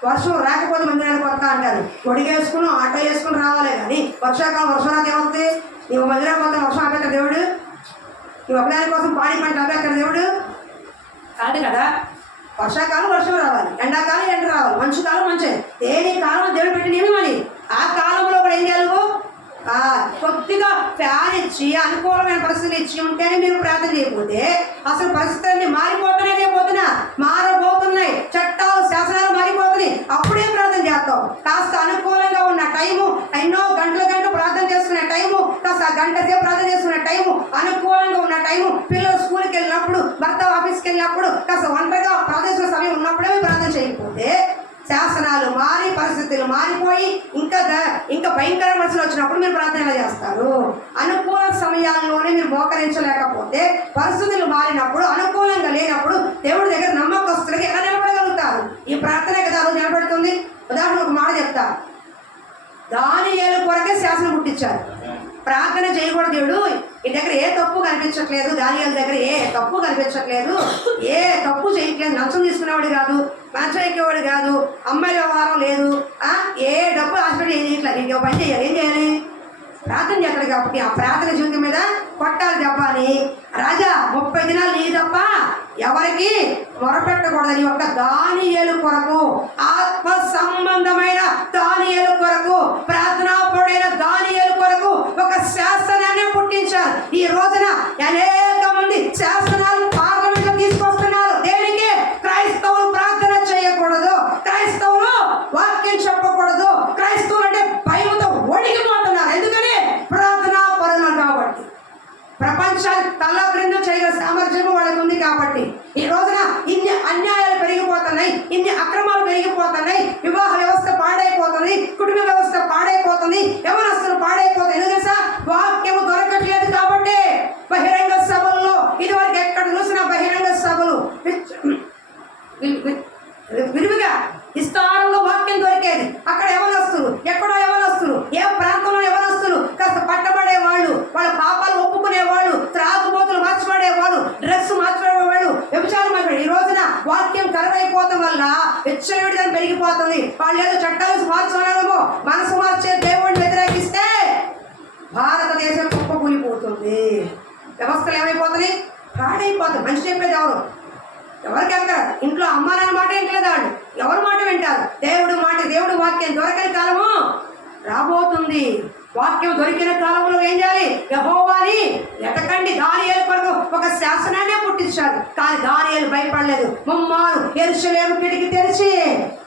వర్షం రాకపోతే మందిరానికి వస్తా అంటారు. గొడిగేసుకుని ఆటో వేసుకుని రావాలి. కానీ వర్షాకాలం వర్షం రాక ఏమవుతుంది? నువ్వు మందిరానికి పోతే వర్షం ఆపేస్తాడు దేవుడు? నువ్వు ఒకదాని కోసం పాడి పంట ఆపేస్తాడు దేవుడు? కాదు కదా. వర్షాకాలం వర్షం రావాలి, ఎండాకాలం ఎండ రావాలి, మంచు కాలం మంచి, దేని కాలం దేవుడు పెట్టి నియమని ఆ కాలంలో కూడా ఏం చేయాలి? కొద్దిగా ఫ్యాన్ ఇచ్చి అనుకూలమైన పరిస్థితులు ఇచ్చి ఉంటేనే మీరు ప్రార్థన చేయకపోతే అసలు పరిస్థితులన్నీ మారబోతున్నాయి. చట్టాలు, శాసనాలు మారిపోతున్నాయి. అప్పుడే ప్రార్థన చేస్తావు. కాస్త అనుకూలంగా ఉన్న టైము, ఎన్నో గంటల ప్రార్థన చేసుకునే టైము, కాస్త గంట సేపు ప్రార్థన చేసుకునే టైము, అనుకూలంగా ఉన్న టైము, పిల్లలు స్కూల్కి వెళ్ళినప్పుడు, భర్త ఆఫీస్కి వెళ్ళినప్పుడు, కాస్త ఒంటరిగా ప్రార్థన సమయం ఉన్నప్పుడే ప్రార్థన చేయకపోతే శాసనాలు మారి, పరిస్థితులు మారిపోయి ఇంకా భయంకర పరిస్థితులు వచ్చినప్పుడు మీరు ప్రార్థన చేస్తారు. అనుకూల సమయాల్లోనే మీరు మోకరించలేకపోతే, పరిస్థితులు మారినప్పుడు, అనుకూలంగా లేనప్పుడు దేవుడి దగ్గర నమ్మకస్తులకి ఎలా నిలబడగలుగుతారు? ఈ ప్రార్థనే కదా రోజు నిలబడుతుంది. ఉదాహరణ ఒక మాట చెప్తా. దానియేలు కొరకే శాసనం పుట్టించారు. ప్రార్థన చేయకూడదు దేవుడు, ఈ దగ్గర ఏ తప్పు కనిపించట్లేదు, దానియేలు దగ్గర ఏ తప్పు కనిపించట్లేదు, ఏ తప్పు చేయట్లేదు, లంచం తీసుకునేవాడు కాదు, లంచం ఎక్కేవాడు కాదు, అమ్మాయి వ్యవహారం లేదు, ఏ డబ్బు హాస్పిటల్ ఏం చేయట్లేదు, నీకు పని చేయాలి. ఏం చేయాలి? ప్రార్థన చేస్తాడు. కాబట్టి ఆ ప్రార్థన జీవితం మీద కొట్టాలి తప్ప అని, రాజా 30 దినాలు నీ తప్ప ఎవరికి మొరపెట్టకూడదని ఒక దానియేలు కొరకు, ఆత్మ సంబంధమైన దానియేలు కొరకు, ప్రార్థనాపరుడైన దానియేలు కొరకు ఒక శాసనాన్ని పుట్టించారు. ఈ రోజున అనేక మంది శాసనాలు పార్లమెంట్లో తీసుకొస్తున్నారు. దేనికి? క్రైస్తవులు ప్రార్థన చేయకూడదు, క్రైస్తవులు వాక్యం చెప్పకూడదు, క్రైస్తవులు అంటే యవనస్తులు పాడైపోతారు. ఎందుకు తెలుసా? వాక్యము దొరకట్లేదు కాబట్టి. బహిరంగ సభల్లో ఇదివరకు ఎక్కడ చూసినా బహిరంగ సభలు విరివిగా విస్తారంలో వాక్యం దొరికేది. అక్కడ యవనస్తులు, ఎక్కడో యవనస్తులు, ఏ ప్రాంతంలో యవనస్తులు కాస్త పట్టబడే వాళ్ళు, వాళ్ళ పాపాలు ఒప్పుకునేవాళ్ళు, త్రాగుబోతులు మార్చబడేవాళ్ళు, డ్రగ్స్ మార్చబడేవాళ్ళు, వ్యభిచారం మార్చబడే. ఈ రోజున వాక్యం కరువైపోవడం వల్ల విచ్చలవిడిదని పెరిగిపోతుంది. వాళ్ళు ఏదో చట్టాలు మార్చుకోవడమో మనసు మార్చే దేవుడిని వ్యతిరేకిస్తే భారతదేశం కుప్పకూలిపోతుంది. వ్యవస్థలు ఏమైపోతుంది? పాడైపోతుంది. మంచి చెప్పేది ఎవరికి ఎక్కడ ఇంట్లో అమ్మానని మాట వింటలేదు వాళ్ళు. ఎవరి మాట వింటారు? దేవుడు వాక్యం దొరకని కాలము రాబోతుంది. వాక్యం దొరికిన కాలంలో ఏం చేయాలి? యెహోవాని వెతకండి. దానియేలు కొరకు ఒక శాసనాన్నే పుట్టించాడు. కానీ దానియేలు భయపడలేదు. ముమ్మారు యెరూషలేము కిటికీ తెరిచి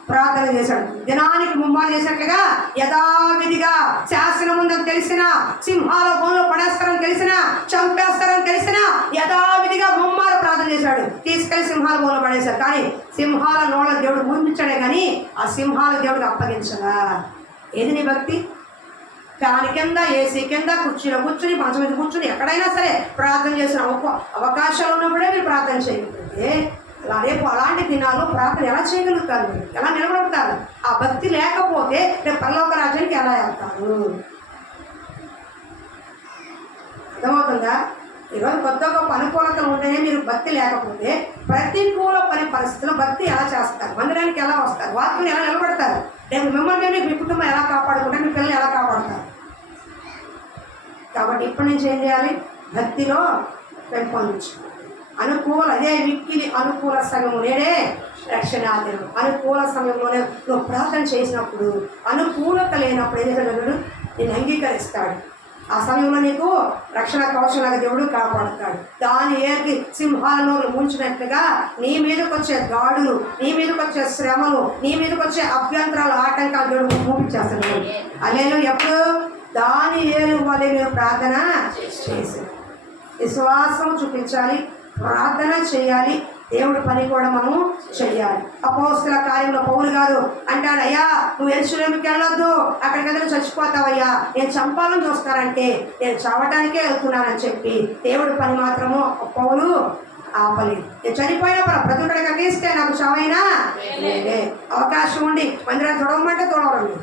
ప్రార్థన చేశాడు. దినానికి ముమ్మారు చేసినట్లుగా యథావిధిగా శాసనం ఉందని తెలిసిన, సింహాల బోన్లో పడేస్తారని తెలిసిన, చంపేస్తారని తెలిసిన యథావిధిగా ముమ్మారు ప్రార్థన చేశాడు. తీసుకెళ్లి సింహాల బోన్లో పడేశారు. కానీ సింహాల నోళ్ళ దేవుడు ఊర్మించాడే కానీ ఆ సింహాల దేవుడికి అప్పగించగా. ఏది నీ భక్తి? ఫ్యాన్ కింద, ఏసీ కింద, కుర్చీలో కూర్చుని, మంచం మీద కూర్చుని ఎక్కడైనా సరే ప్రార్థన చేసిన అవకాశాలు ఉన్నప్పుడే మీరు ప్రార్థన చేయకపోతే రేపు అలాంటి దినాల్లో ప్రార్థన ఎలా చేయగలుగుతారు? మీరు ఎలా నిలబడతారు? ఆ భక్తి లేకపోతే రేపు పరలోక రాజ్యానికి ఎలా వెళ్తారు? అర్థమవుతుందా? ఈరోజు కొత్త గొప్ప అనుకూలతలు ఉంటేనే మీరు భక్తి లేకపోతే ప్రతికూల పరిస్థితుల్లో భక్తి ఎలా చేస్తారు? మందిరానికి ఎలా వస్తారు? వాక్యం ఎలా నిలబడతారు? రేపు మిమ్మల్ని మీ కుటుంబం ఎలా కాపాడుకుంటారు? మీ పిల్లలు ఎలా కాపాడుతారు? కాబట్టి ఇప్పటి నుంచి ఏం చేయాలి? భక్తిలో పెంపొందించుకోవాలి. అదే మిక్కిలి అనుకూల సమయం నేడే రక్షణాదినం. అనుకూల సమయంలోనే నువ్వు ప్రార్థన చేసినప్పుడు, అనుకూలత లేనప్పుడు ఏం చేస్తాడు? నేను అంగీకరిస్తాడు. ఆ సమయంలో నీకు రక్షణ కవచంలాగా దేవుడు కాపాడుతాడు. దాని ఏర్కి సింహాలను ముంచినట్లుగా నీ మీదకి వచ్చే దాడులు, నీ మీదకి వచ్చే శ్రమలు, నీ మీదకి వచ్చే అభ్యంతరాలు, ఆటంకాలు దేవుడు మూపించేస్తాడు. అలేను ఎప్పుడు దాని ఏరు వల్ల మీరు ప్రార్థన చేసి విశ్వాసం చూపించాలి, ప్రార్థన చేయాలి, దేవుడి పని కూడా మనము చెయ్యాలి. అపోస్తల కార్యంలో పౌలు గారు అంటాడు, అయ్యా నువ్వు యెరూషలేముకి వెళ్ళొద్దు, అక్కడికి వెళ్ళి చచ్చిపోతావయ్యా, నేను చంపాలని చూస్తారంటే నేను చావటానికే వెళ్తున్నానని చెప్పి దేవుడి పని మాత్రము పౌలు ఆపలేదు. నేను చనిపోయిన ప్రతికడికి అగిస్తే నాకు చావైనా లేదే. అవకాశం ఉండి మందిరాన్ని తొడవమంటే తొడవరు,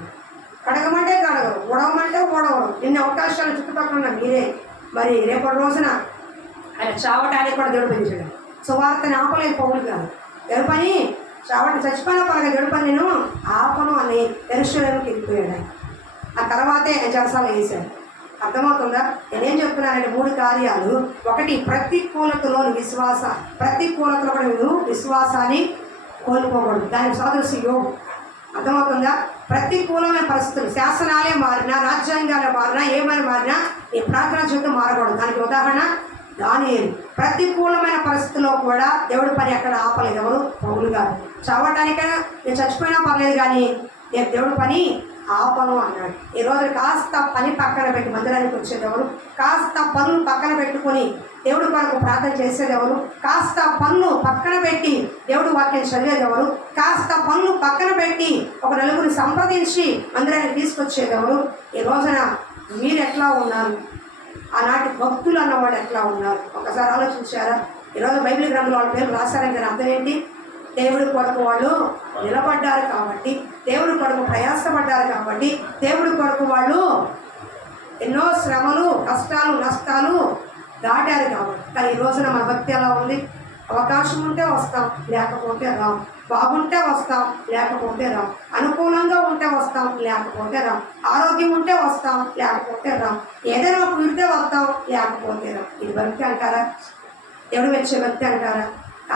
కడగమంటే కడగరు, ఉడవమంటే ఓడవరు. ఎన్ని అవకాశాలు చుట్టుపక్కల ఉన్న మీరే. మరి రేపటి రోజున ఆయన చావటానికి కూడా దేవుడు పెంచాడు. సువార్తని ఆపలేదు పౌలు గారు. ఎవరి పని? చచ్చిపోయిన పరగా దేవుడి పని నేను ఆపను అని యెరూషలేముకి వెళ్ళిపోయాడు. ఆ తర్వాతే జలసాలు వేశాడు. అర్థమవుతుందా? నేనేం చెప్తున్నానంటే 3 కార్యాలు. ఒకటి, ప్రతికూలతలోని ప్రతికూలతలో కూడా నువ్వు విశ్వాసాన్ని కోల్పోకూడదు. దానికి సాదృశ్య యోగు. అర్థమవుతుందా? ప్రతికూలమైన పరిస్థితులు, శాసనాలే మారినా, రాజ్యాంగాలే మారినా, ఏమైనా మారినా నీ ప్రార్థన జీవితం మారకూడదు. దానికి ఉదాహరణ దానియేలు. ప్రతికూలమైన పరిస్థితుల్లో కూడా దేవుడి పని ఎక్కడ ఆపలేదు. ఎవరు? పౌలు గారు. చావటానికైనా నేను చచ్చిపోయినా పర్లేదు కానీ నేను దేవుడి పని ఆపను అన్నాడు. ఈరోజు కాస్త పని పక్కన పెట్టి మందిరానికి వచ్చేది ఎవరు? కాస్త పనులు పక్కన పెట్టుకొని దేవుడి కొరకు ప్రార్థన చేసేది ఎవరు? కాస్త పనులు పక్కన పెట్టి దేవుడి వాక్యం చదివేది ఎవరు? కాస్త పనులు పక్కన పెట్టి ఒక నలుగురిని సంప్రదించి మందిరానికి తీసుకొచ్చేది ఎవరు? ఈ రోజున మీరు ఎట్లా ఉన్నారు? ఆనాటి భక్తులు అన్నవాడు ఎట్లా ఉన్నారు? ఒకసారి ఆలోచించారా? ఈరోజు బైబిల్ గ్రంథంలో వాళ్ళ పేరు రాశారని దాని అర్థం ఏంటి? దేవుడి కొరకు వాళ్ళు నిలబడ్డారు కాబట్టి, దేవుడి కొరకు ప్రయాసపడ్డారు కాబట్టి, దేవుడి కొరకు వాళ్ళు ఎన్నో శ్రమలు, కష్టాలు, నష్టాలు దాటారు కాబట్టి. కానీ ఈ రోజున మన భక్తి ఎలా ఉంది? అవకాశం ఉంటే వస్తాం, లేకపోతే రాం. బాగుంటే వస్తాం, లేకపోతే రాం. అనుకూలంగా ఉంటే వస్తాం, లేకపోతే రాం. ఆరోగ్యం ఉంటే వస్తాం, లేకపోతే రాం. ఏదైనా ఒక విడితే వస్తాం, లేకపోతే రాం. ఇది భక్తి అంటారా? దేవుడు మెచ్చే భక్తి అంటారా?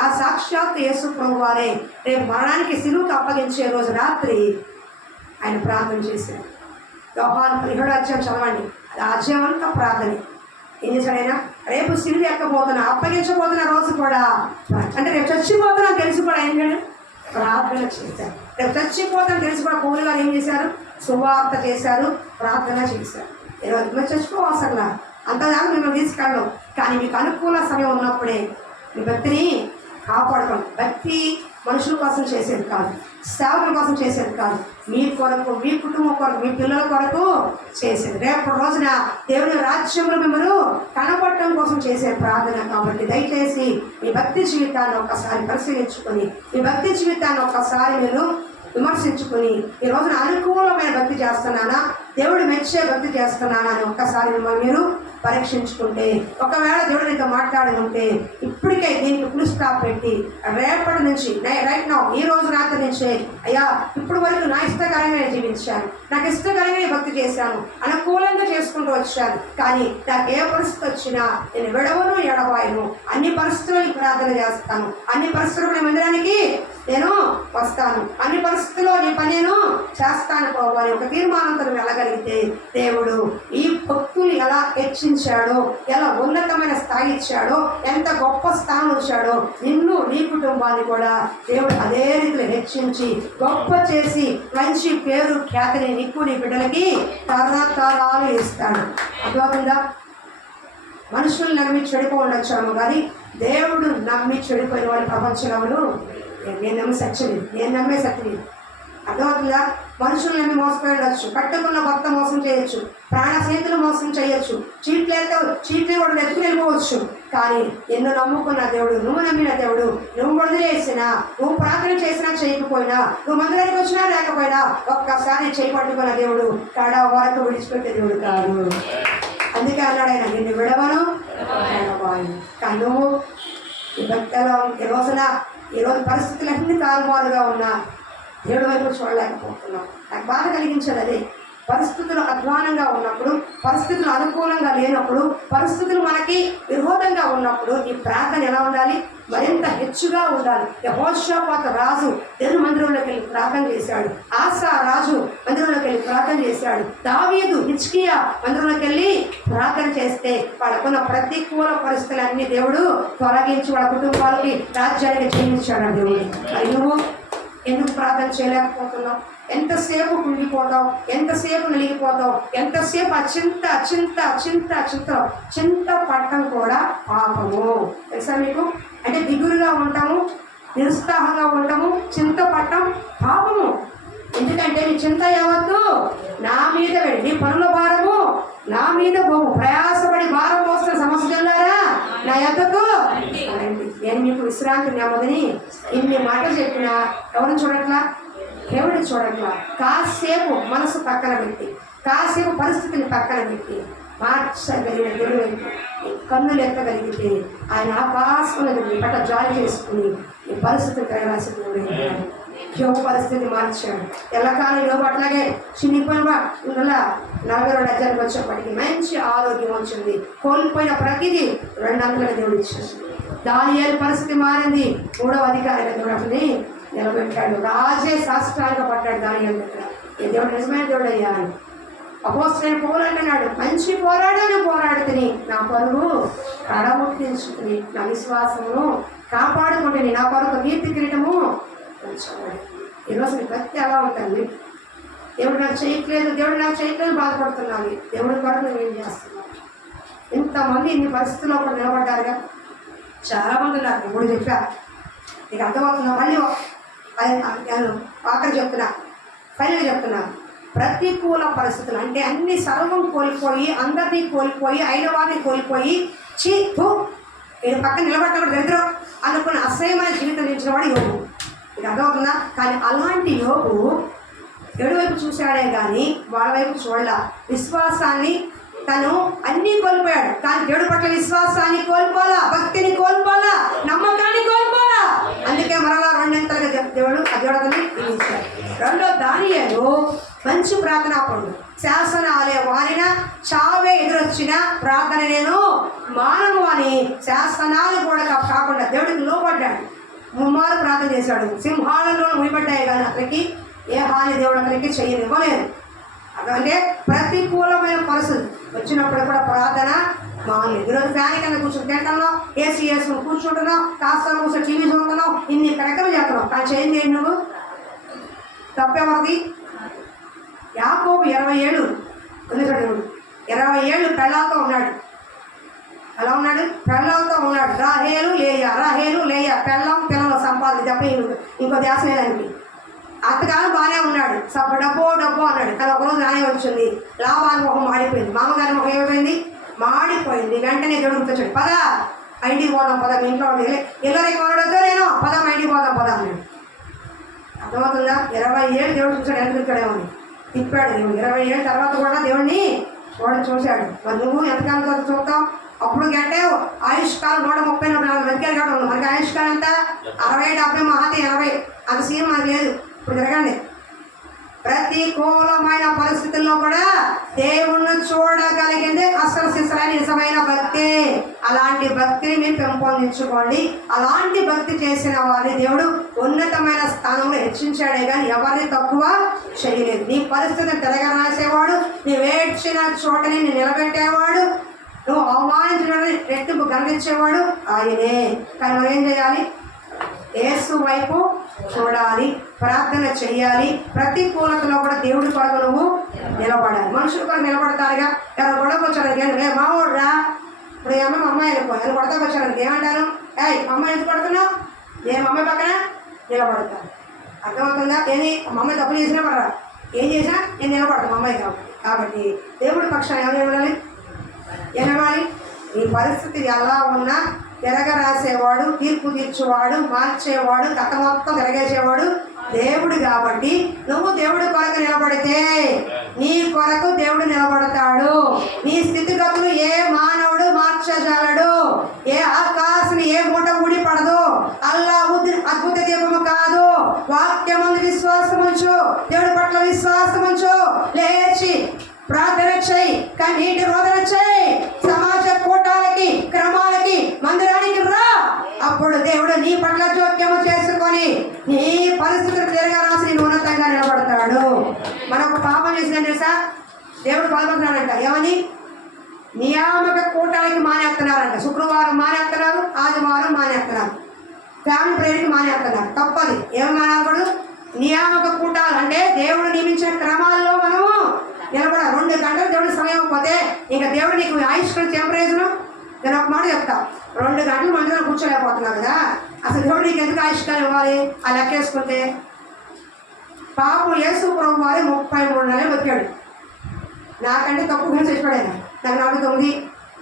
ఆ సాక్షాత్ యేసు ప్రభు వారే రేపు మరణానికి సిలువుకు అప్పగించే రోజు రాత్రి ఆయన ప్రార్థన చేశారు. యోహాను 17 చదవండి. అది అధ్యాయం అంతా ప్రార్థనే. ఏం చేశాడైనా? రేపు సిలువు ఎక్కబోతున్నా, అప్పగించబోతున్న రోజు కూడా, అంటే రేపు చచ్చిపోతున్నా తెలిసి కూడా ఏం చేయాలి? ప్రార్థన చేశారు. రేపు చచ్చిపోతాను తెలిసి కూడా పౌలు గారు ఏం చేశారు? సువార్త చేశారు, ప్రార్థన చేశారు. ఈరోజు మీరు చచ్చిపోవసలా అంతదాకా మిమ్మల్ని తీసుకెళ్ళం. కానీ మీకు అనుకూల సమయం ఉన్నప్పుడే మీ భక్తిని కాపాడుకోండి. భక్తి మనుషుల కోసం చేసేది కాదు, సేవకుల కోసం చేసేది కాదు, మీ కొరకు, మీ కుటుంబం కొరకు, మీ పిల్లల కొరకు చేసేది. రేపు రోజున దేవుని రాజ్యంలో మిమ్మల్ని కనపడటం కోసం చేసే ప్రార్థన. కాబట్టి దయచేసి మీ భక్తి జీవితాన్ని ఒక్కసారి పరిశీలించుకొని, మీ భక్తి జీవితాన్ని ఒక్కసారి మీరు విమర్శించుకొని, ఈ రోజున అనుకూలమైన భక్తి చేస్తున్నానా, దేవుడు మెచ్చే భక్తి చేస్తున్నానా అని ఒక్కసారి మిమ్మల్ని మీరు పరీక్షించుకుంటే, ఒకవేళ దేవుడు నీతో మాట్లాడి ఉంటే ఇప్పటికే దీనికి ఫుల్ స్టాప్ పెట్టి రేపటి నుంచి, రైట్ నౌ, ఈ రోజు రాత్రి నుంచే, అయ్యా ఇప్పటి వరకు నా ఇష్టకరంగా జీవించాను, నాకు ఇష్టకరంగా భక్తి చేశాను, అనుకూలంగా చేసుకుంటూ వచ్చాను, కానీ నాకు ఏ పరిస్థితి వచ్చినా నేను విడవను, ఎడవాయను, అన్ని పరిస్థితుల్లో ప్రార్థన చేస్తాను, అన్ని పరిస్థితుల్లో నీ మందిరానికి నేను వస్తాను, అన్ని పరిస్థితుల్లో నీ పని నేను చేస్తాను ప్రభు అని ఒక తీర్మానంతో వెళ్ళగలిగితే, దేవుడు ఈ భక్తులు ఎలా హెచ్చించాడో, ఎలా ఉన్నతమైన స్థాయి ఇచ్చాడో, ఎంత గొప్ప స్థానం ఇచ్చాడో, నిన్ను, నీ కుటుంబాన్ని కూడా దేవుడు అదే రీతిలో హెచ్చించి గొప్ప చేసి మంచి పేరు ఖ్యాతిని నీకు, నీ బిడ్డలకి తరతరాలు ఇస్తాడు. అర్థమవుతుందా? మనుషులు నమ్మి చెడిపో ఉండొచ్చాము, కానీ దేవుడు నమ్మి చెడిపోయిన వాళ్ళు ప్రపంచంలో నేను నమ్మే సత్యం, నేను నమ్మే సత్యం. అర్థమవుతుందా? మనుషులు నమ్మి మోసపోయి ఉండొచ్చు, కట్టుకున్న భర్త మోసం చేయొచ్చు, ప్రాణ స్నేహితులు మోసం చేయొచ్చు, చీట్లు కూడా ఎత్తుకుని వెళ్ళిపోవచ్చు, కానీ నిన్ను నమ్ముకున్న దేవుడు, నువ్వు నమ్మిన దేవుడు, నువ్వు వదిలేసినా, నువ్వు ప్రార్థన చేసినా చేయకపోయినా, నువ్వు మందిరానికి వచ్చినా లేకపోయినా, ఒక్కసారి చేపట్టుకున్న దేవుడు కడ వరకు విడిచిపెట్టే దేవుడు కాదు. అందుకే అన్నాడు ఆయన, నిన్ను విడవను కానీ నువ్వు ఈ భక్తిలో ఈరోజు పరిస్థితులన్నీ తారుమారుగా ఉన్నా దేవుడి వైపు చూడలేకపోతున్నాం. నాకు బాధ కలిగించేది అదే. పరిస్థితులు అధ్వానంగా ఉన్నప్పుడు, పరిస్థితులు అనుకూలంగా లేనప్పుడు, పరిస్థితులు మనకి విరోధంగా ఉన్నప్పుడు ఈ ప్రార్థన ఎలా ఉండాలి? మరింత హెచ్చుగా ఉండాలి. యెహోషాపాతు రాజు దేవుని మందిరంలోకి వెళ్ళి ప్రార్థన చేశాడు, ఆసా రాజు మందిరంలోకి వెళ్ళి ప్రార్థన చేశాడు, దావీదు, హిజ్కియా మందిరంలోకి వెళ్ళి ప్రార్థన చేస్తే వాళ్ళకున్న ప్రతికూల పరిస్థితులన్నీ దేవుడు తొలగించి వాళ్ళ కుటుంబాలకి, రాజ్యానికి జీవించాడు దేవుడు. మరి నువ్వు ఎందుకు ప్రార్థన చేయలేకపోతున్నావు? ఎంతసేపు కుంగిపోతావు, ఎంతసేపు నలిగిపోతావు, ఎంతసేపు చింత పట్టం కూడా పాపము. తెలుసా మీకు? అంటే దిగులుగా ఉంటాము, నిరుత్సాహంగా ఉంటాము, చింత పట్టం పాపము. ఎందుకంటే నీ చింత యావత్తు నా మీద పెడి, నీ పనుల భారము నా మీద పోము, ప్రయాసపడి భారం మోస్తున్న సమస్యలారా నా యొద్దకు నేను మీకు విశ్రాంతి నెమ్మదిని ఇన్ని మాటలు చెప్పినా ఎవరిని చూడట్లా? దేవుడిని చూడట్లా. కాసేపు మనసు పక్కన పెట్టి, కాసేపు పరిస్థితిని పక్కన పెట్టి మార్చగలిగిన దేవుడు కన్నులు ఎత్తగలిగితే ఆయన ఆకాశంలో పట్ల జాలి చేసుకుని ఈ పరిస్థితిని కలగాల్సిన దేవుడు. యోగ పరిస్థితి మార్చాడు. ఎల్లకాలం యోగ అట్లాగే చిన్నిపోయిన 42 అధ్యాయానికి వచ్చేప్పటికి మంచి ఆరోగ్యం వచ్చింది. కోల్పోయిన ప్రతిదీ 2 అంతలుగా దేవుడు ఇచ్చాడు. దానియేలు పరిస్థితి మారింది. 3వ అధికారిగా దేవుడు అతన్ని నిలబెట్టాడు. రాజే సాష్టాంగ పడ్డాడు దానియేలు దగ్గర. ఈ దేవుడు నిజమైన దేవుడు అయ్యా అని. అపోస్తలుడైన పౌలు అంటున్నాడు, మంచి పోరాడాను పోరాడుతుని, నా పరుగు కడముట్టించుకుని, నా విశ్వాసమును కాపాడుకుంటుని, నా కొరకు కీర్తి కిరీటము ఉంచబడి. ఈరోజు నీ భక్తి ఎలా ఉంటుంది? దేవుడు నాకు చేయట్లేదు బాధపడుతున్నాను. దేవుడి కొరకు నువ్వు ఏం చేస్తున్నావు? ఇంతమంది ఇన్ని పరిస్థితుల్లో కూడా నిలబడ్డారుగా. చాలామంది నాకు ఇప్పుడు చెప్పా, నీకు అర్థమవుతున్నా? మళ్ళీ ఆఖరి చెప్తున్నా, ఫైనల్గా చెప్తున్నా. ప్రతికూల పరిస్థితులు అంటే అన్ని సర్వం కోల్పోయి, అందరినీ కోల్పోయి, అయిన వారిని కోల్పోయి, నేను పక్కన నిలబడ్డా దరిద్రం అనుకున్న అసహ్యమైన జీవితం ఇచ్చిన వాడు యోగు. ఇది అర్థమవుతుందా? కానీ అలాంటి యోగు దేవుడి వైపు చూశాడే కానీ వాళ్ళ వైపు చూడలా. విశ్వాసాన్ని తను అన్నీ కోల్పోయాడు, కానీ దేవుడి పట్ల విశ్వాసాన్ని కోల్పోలా, భక్తిని కోల్పోలా, నమ్మకాన్ని కోల్పోలా. అందుకే మరలా 2 అంతలుగా దేవుడు అతన్ని ఇచ్చాడు. 2వ దానియేలు మంచి ప్రార్థనాపరుడు. శాసనాలే వారిన చావే ఎదురొచ్చిన ప్రార్థన నేను మానను అని శాసనాలు కూడా కాకుండా దేవుడికి లోపడ్డాడు. 3 మార్లు ప్రార్థన చేశాడు. సింహాలలో ముయబడ్డాయి కానీ అతనికి ఏ హాని దేవుడు అతనికి చేయనివ్వలేదు. అంటే ప్రతికూలమైన పరిస్థితి వచ్చినప్పుడు కూడా ప్రార్థన మామూలు. ఈరోజు ఫ్యాన్ కింద కూర్చొని తింటున్నావు, ఏసీ వేసుకుని కూర్చుంటున్నావు, కాస్త కూర్చొని టీవీ చూస్తున్నావు, ఇన్ని ప్రకటన చేస్తున్నావు, కానీ చేయండి ఏంటి నువ్వు? తప్పేమది? యాకోబు 27 పెళ్ళాతో ఉన్నాడు. ఎలా ఉన్నాడు? పిల్లలతో ఉన్నాడు. రాహేలు లేయ పెళ్ళం పిల్లలు సంపాదన తప్ప ఇంకో దేశ లేదానికి. అంతకాలం బాగానే ఉన్నాడు. డబ్బు అన్నాడు. కానీ ఒకరోజు రానే వచ్చింది. లాభాల ముఖం మాడిపోయింది. మామగారి ముఖం ఏమైపోయింది? మాడిపోయింది. వెంటనే దేవుడు గుర్తొచ్చాడు. పదా ఇంటికి పోదాం, పద మీ ఇంట్లో ఇల్లరికి కొనడొద్దో నేను పదా మా ఇంటికి పోదాం పదా అన్నాడు. అర్థమవుతుందా? 20 ఏళ్ళు దేవుడు చూశాడు. ఎంత తిప్పాడేమో తిప్పాడు దేవుడు. 20 ఏళ్ళ తర్వాత కూడా దేవుడిని చూశాడు. మరి నువ్వు ఎంతకాలం తర్వాత చూస్తావు? అప్పుడు గంటేవు ఆయుష్కాలం 130 బతికారు కాదు. మనకి ఆయుష్కాలం ఎంత? 60 70 మహాతి 80. అంత సీఎం మనకు లేదు. ఇప్పుడు తిరగండి. ప్రతికూలమైన పరిస్థితుల్లో కూడా దేవుణ్ణి చూడగలిగింది అసలు శిశులైన నిజమైన భక్తి. అలాంటి భక్తిని మీరు పెంపొందించుకోండి. అలాంటి భక్తి చేసిన వారిని దేవుడు ఉన్నతమైన స్థానంలో హెచ్చించాడే కానీ ఎవరిని తక్కువ చేయలేదు. నీ పరిస్థితిని తిరగరాసేవాడు, నీ వేడ్చిన చోటని నిలబెట్టేవాడు, నువ్వు అవమానించిన రెట్టింపు గమనించేవాడు ఆయనే. కానీ మనం ఏం చేయాలి? యేసు వైపు చూడాలి, ప్రార్థన చెయ్యాలి. ప్రతికూలతలో కూడా దేవుడి కొరకు నువ్వు నిలబడాలి. మనుషుల కొరకు నిలబడతారుగా. ఎవరు గొడవకు వచ్చారు, మావాడు రా, ఇప్పుడు ఏమో మా అమ్మాయి అనుకో, నేను కొడతాకు వచ్చాను ఏమంటాను? అమ్మాయి ఎందుకు కొడుతున్నావు? నేను మా అమ్మాయి పక్కన నిలబడతాను. అర్థమవుతుందా? ఏది మా అమ్మాయి తప్పు చేసినా పడరా, ఏం చేసినా నేను నిలబడతాను మా అమ్మాయి కాబట్టి దేవుడి పక్షాన్ని ఎవరు నిలబడాలి? నిలబడాలి. నీ పరిస్థితి ఎలా ఉన్నా తిరగ రాసేవాడు, తీర్పు తీర్చేవాడు, మార్చేవాడు, కథ మొత్తం తిరగేసేవాడు దేవుడు. కాబట్టి నువ్వు దేవుడి కొరకు నిలబడితే నీ కొరకు దేవుడు నిలబడతాడు. నీ స్థితిగతులు ఏ మానవుడు మార్చగలడు. ఏ ఆకాశం ఏ మూట ఊడి పడదు. అల్లా అద్భుత దీపము కాదు. వాక్యం ముందు విశ్వాసం ఉంచు, దేవుడి పట్ల విశ్వాసం ఉంచు, లేచి ప్రార్థన చేయి, కన్నీటి రోదన చేయి, సమాజ కూటాలకి క్రమాలకి మందిరానికి రా. అప్పుడు దేవుడు నీ పట్ల జోక్యము చేసుకొని నీ పరిస్థితులు తిరగరాసి నేను ఉన్నతంగా నిలబడతాడు. మనం ఒక పాపం చేసిందంటే సార్ దేవుడు పాల్పడుతున్నాడంట. ఏమని? నియామక కూటాలకి మానేస్తున్నారంట. శుక్రవారం మానేస్తున్నారు, ఆదివారం మానేస్తున్నారు, ఫ్యామిలీ ప్రేయర్కి మానేస్తున్నారు. తప్పది. ఏమి మానేకూడదు? నియామక కూటాలు అంటే దేవుడు నియమించిన క్రమాల్లో మనము నిలబడ. 2 గంటలు దేవుడి సమయం పోతే ఇంకా దేవుడు నీకు ఆయుష్కరణ ఏం ప్రయోజనం? నేను ఒక మాట చెప్తా. 2 గంటలు మందిలో కూర్చోలేకపోతున్నావు కదా, అసలు దేవుడు నీకు ఎందుకు ఆయుష్కాలం ఇవ్వాలి? ఆ లెక్కేసుకుంటే పాపం యేసు ప్రభు వారి 33 నెలలు బతికాడు. నాకంటే తక్కువ గురించి చచ్చిపోయాడు. నాకు 49.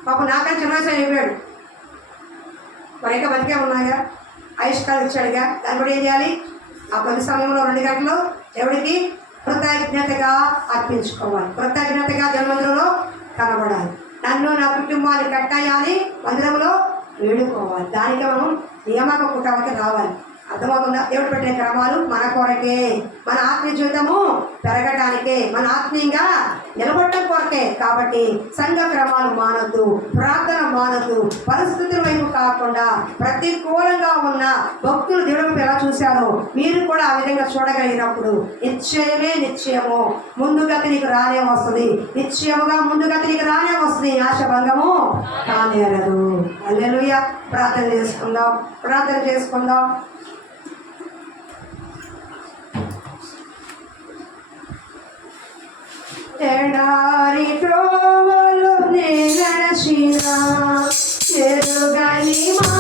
పాపం నాకంటే చిన్న వయసు అయిపోయాడు. మరి ఇంకా బతికే ఉన్నాగా, ఆయుష్కాలం ఇచ్చాడుగా. దాన్ని కూడా ఏం చేయాలి? ఆ పది సమయంలో 2 గంటలు దేవుడికి కృతజ్ఞతగా అర్పించుకోవాలి. కృతజ్ఞతగా జన్మందిరంలో కనబడాలి. నన్ను నా కుటుంబాన్ని కట్టాయాలి, మందిరంలో వేడుకోవాలి. దానికి మనం నియామక కూటాలకి రావాలి. అర్థమవుతుందా? దేవుడు పెట్టిన క్రమాలు మన కొరకే, మన ఆత్మీయ జీవితము పెరగటానికే, మన ఆత్మీయంగా నిలబడటం కొరకే. కాబట్టి సంఘ క్రమాలు మానద్దు, ప్రార్థన మానద్దు, పరిస్థితుల వైపు కాకుండా ప్రతికూలంగా ఉన్న భక్తులు దేవుడు ఎలా చూశారో మీరు కూడా ఆ విధంగా చూడగలిగినప్పుడు నిశ్చయము ముందుగతి నీకు రానే వస్తుంది. నిశ్చయముగా ముందుగతి నీకు రానే వస్తుంది. ఆశభంగము కానేరదు. హల్లెలూయా. ప్రార్థన చేసుకుందాం. ఎడారి త్రోవలు నే నడచిన ఎరుగని మా